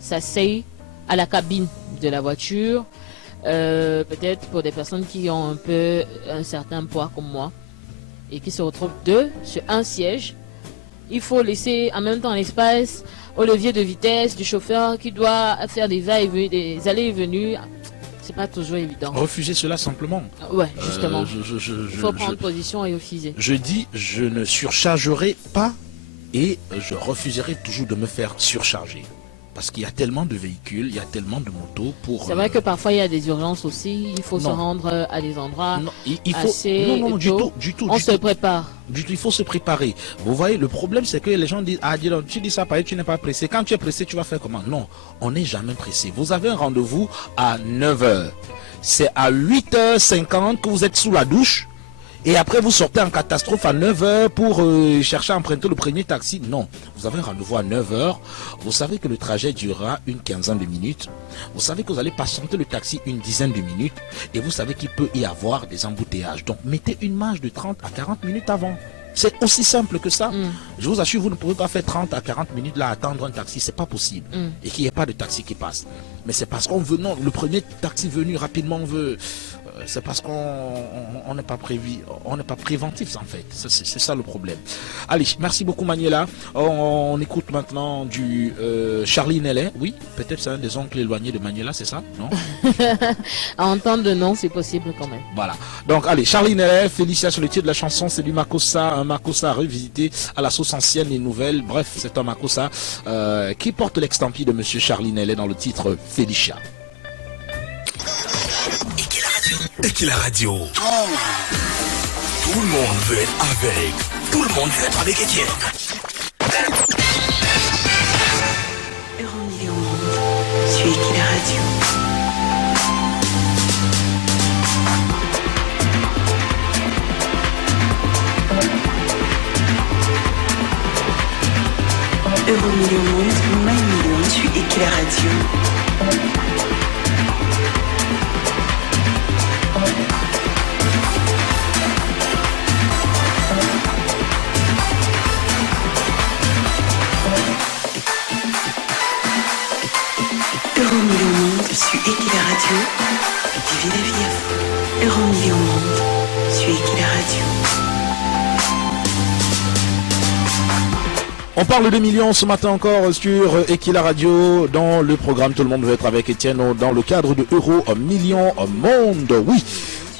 s'asseyent à la cabine de la voiture, peut-être pour des personnes qui ont un certain poids comme moi et qui se retrouvent deux sur un siège, il faut laisser en même temps l'espace au levier de vitesse du chauffeur qui doit faire des va-et-venues, des allées et venues. C'est pas toujours évident. Refusez cela simplement. Ouais, justement. Il faut prendre position et refuser. Je dis, je ne surchargerai pas et je refuserai toujours de me faire surcharger. parce qu'il y a tellement de véhicules, il y a tellement de motos pour... C'est vrai que parfois il y a des urgences aussi, il faut se rendre à des endroits non, il faut... assez non, du tôt. tout. On se prépare. Du tout, il faut se préparer. Vous voyez, le problème c'est que les gens disent, ah dis donc, tu dis ça pareil, tu n'es pas pressé. Quand tu es pressé, tu vas faire comment? Non, on n'est jamais pressé. Vous avez un rendez-vous à 9h. C'est à 8h50 que vous êtes sous la douche. Et après, vous sortez en catastrophe à 9h pour chercher à emprunter le premier taxi. Non, vous avez un rendez-vous à 9h. Vous savez que le trajet durera une quinzaine de minutes. Vous savez que vous allez patienter le taxi une dizaine de minutes. Et vous savez qu'il peut y avoir des embouteillages. Donc, mettez une marge de 30 à 40 minutes avant. C'est aussi simple que ça. Je vous assure, vous ne pouvez pas faire 30 à 40 minutes là, attendre un taxi. C'est pas possible. Et qu'il n'y ait pas de taxi qui passe. Mais c'est parce qu'on veut, non, le premier taxi venu rapidement, on veut... c'est parce qu'on n'est pas prévu, on n'est pas préventif en fait. C'est ça le problème. Allez, merci beaucoup Manuela. On écoute maintenant du Charlie Nellet. Oui, peut-être c'est un des oncles éloignés de Manuela, c'est ça? Non? À entendre de nom, c'est possible quand même. Voilà. Donc allez, Charlie Nellet, Félicia sur le titre de la chanson, c'est du Makossa, un Makossa revisité à la sauce ancienne et nouvelle. Bref, c'est un Makossa qui porte l'extampis de Monsieur Charlie Nellet dans le titre Félicia. Et qui la radio. Tout le monde veut être avec. Tout le monde veut être avec Étienne. Euromillion Monde sur Équila Radio. Euromillion Monde, My Million sur Équila Radio. Euromillion Monde sur Équila Radio. Vivez la vie à fond. Euromillion Monde sur Équila Radio. On parle de millions ce matin encore sur Équila Radio dans le programme Tout le monde veut être avec Étienne dans le cadre de Euro Million Monde. Oui.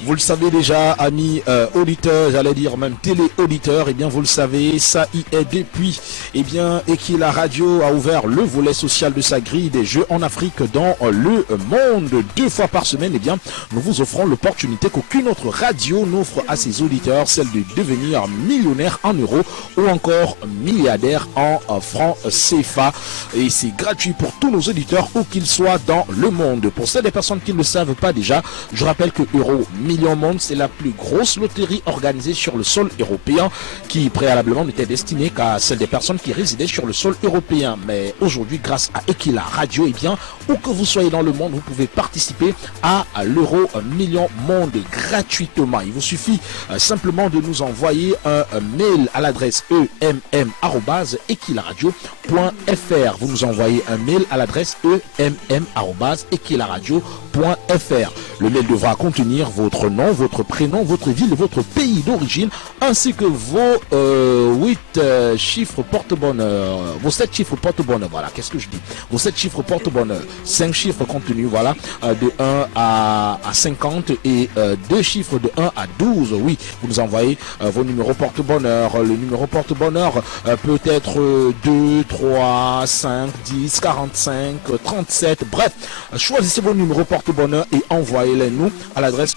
Vous le savez déjà, amis auditeurs, j'allais dire même télé-auditeurs, et bien vous le savez, ça y est depuis. Et bien, Équila Radio a ouvert le volet social de sa grille des Jeux en Afrique dans le monde 2 fois par semaine. Et bien, nous vous offrons l'opportunité qu'aucune autre radio n'offre à ses auditeurs, celle de devenir millionnaire en euros ou encore milliardaire en francs CFA. Et c'est gratuit pour tous nos auditeurs, où qu'ils soient dans le monde. Pour celles des personnes qui ne le savent pas déjà, je rappelle que Euro Million Monde, c'est la plus grosse loterie organisée sur le sol européen, qui préalablement n'était destinée qu'à celles des personnes qui résidaient sur le sol européen. Mais aujourd'hui, grâce à Équila Radio, et bien, où que vous soyez dans le monde, vous pouvez participer à l'Euro Million Monde gratuitement. Il vous suffit simplement de nous envoyer un mail à l'adresse emm@equilaradio.fr. Vous nous envoyez un mail à l'adresse emm@equilaradio.fr. Le mail devra contenir votre nom, votre prénom, votre ville et votre pays d'origine, ainsi que vos 8 chiffres porte-bonheur, vos 7 chiffres porte-bonheur, voilà, qu'est-ce que je dis, vos 7 chiffres porte-bonheur, 5 chiffres contenus, voilà, de 1 à 50 et 2 chiffres de 1 à 12, oui, vous nous envoyez vos numéros porte-bonheur. Le numéro porte-bonheur peut être 2, 3, 5, 10, 45, 37, bref, choisissez vos numéros porte-bonheur et envoyez-les nous à l'adresse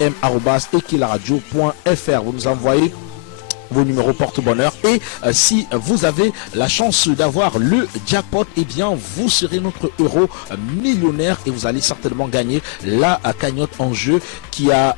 emm@equilaradio.fr. Vous nous envoyez vos numéros porte-bonheur et si vous avez la chance d'avoir le jackpot, et bien vous serez notre euro millionnaire et vous allez certainement gagner la cagnotte en jeu qui a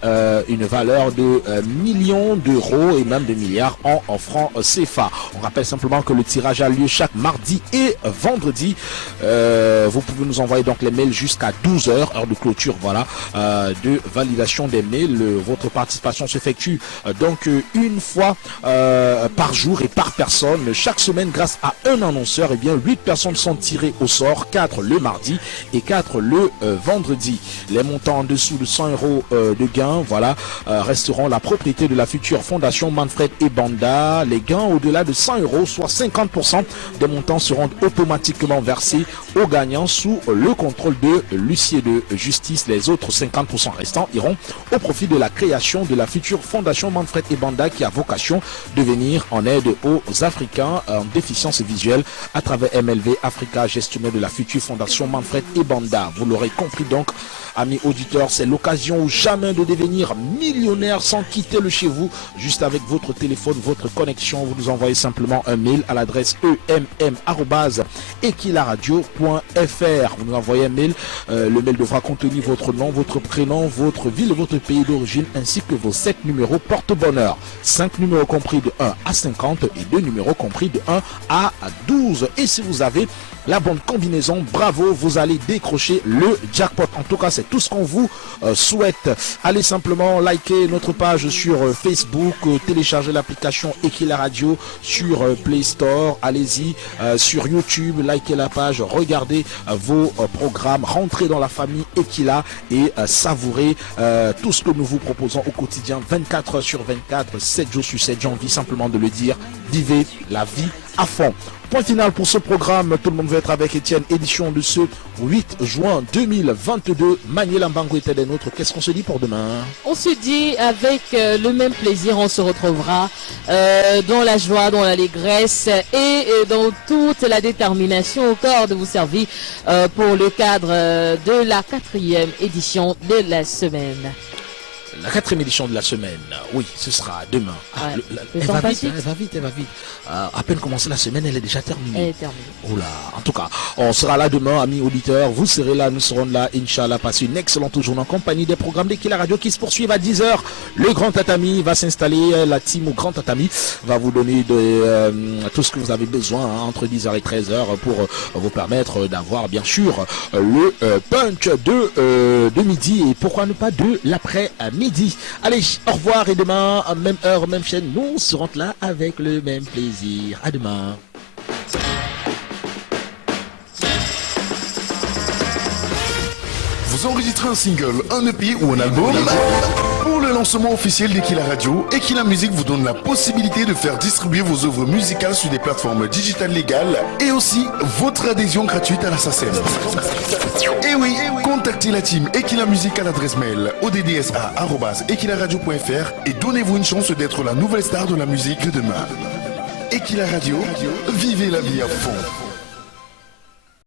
une valeur de millions d'euros et même de milliards en francs CFA. On rappelle simplement que le tirage a lieu chaque mardi et vendredi. Vous pouvez nous envoyer donc les mails jusqu'à 12h, heure de clôture, voilà, de validation des mails. Votre participation s'effectue donc une fois par jour et par personne chaque semaine grâce à un annonceur. Et bien 8 personnes sont tirées au sort, 4 le mardi et 4 le vendredi. Les montants en dessous de 100 euros de gains, voilà, resteront la propriété de la future fondation Manfred et Banda. Les gains au-delà de 100 euros, soit 50% des montants, seront automatiquement versés aux gagnants sous le contrôle de l'huissier de justice. Les autres 50% restants iront au profit de la création de la future fondation Manfred et Banda, qui a vocation de venir en aide aux Africains en déficience visuelle à travers MLV Africa, gestionnaire de la future fondation Manfred Ebanda. Vous l'aurez compris donc, amis auditeurs, c'est l'occasion ou jamais de devenir millionnaire sans quitter le chez vous, juste avec votre téléphone, votre connexion. Vous nous envoyez simplement un mail à l'adresse emm@ekilaradio.fr. Vous nous envoyez un mail, le mail devra contenir votre nom, votre prénom, votre ville, votre pays d'origine, ainsi que vos 7 numéros porte-bonheur. 5 numéros compris de 1 à 50 et 2 numéros compris de 1 à 12. Et si vous avez la bonne combinaison, bravo, vous allez décrocher le jackpot. En tout cas, c'est tout ce qu'on vous souhaite. Allez simplement liker notre page sur Facebook, télécharger l'application Ekila Radio sur Play Store. Allez-y sur YouTube, likez la page, regardez vos programmes, rentrez dans la famille Ekila et savourez tout ce que nous vous proposons au quotidien, 24 heures sur 24, 7 jours sur 7. J'ai envie simplement de le dire, vivez la vie à fond. Point final pour ce programme, tout le monde veut être avec Étienne, édition de ce 8 juin 2022. Maniela Mbango était des nôtres. Qu'est-ce qu'on se dit pour demain? On se dit avec le même plaisir, on se retrouvera dans la joie, dans l'allégresse et dans toute la détermination au corps de vous servir pour le cadre de la 4e édition de la semaine. La 4e édition de la semaine, oui, ce sera demain. Ouais, Elle va vite, elle va vite. À peine commencé la semaine, elle est déjà terminée. Elle est terminée. Oh là, en tout cas, on sera là demain, amis auditeurs. Vous serez là, nous serons là, Inch'Allah. Passez une excellente journée en compagnie des programmes d'Ekila Radio qui se poursuivent à 10h. Le Grand Tatami va s'installer. La team au Grand Tatami va vous donner tout ce que vous avez besoin entre 10h et 13h pour vous permettre d'avoir, bien sûr, le punch de midi et pourquoi ne pas de l'après-midi. Allez, au revoir et demain, même heure, même chaîne, nous serons là avec le même plaisir. À demain. Vous enregistrez un single, un EP ou un album? Pour le lancement officiel d'Ekila Radio, Ekila Musique vous donne la possibilité de faire distribuer vos œuvres musicales sur des plateformes digitales légales et aussi votre adhésion gratuite à la SACEM. Et oui, contactez la team Ekila Musique à l'adresse mail oddsa@ekilaradio.fr et donnez-vous une chance d'être la nouvelle star de la musique de demain. Ekila Radio, vivez la vie à fond.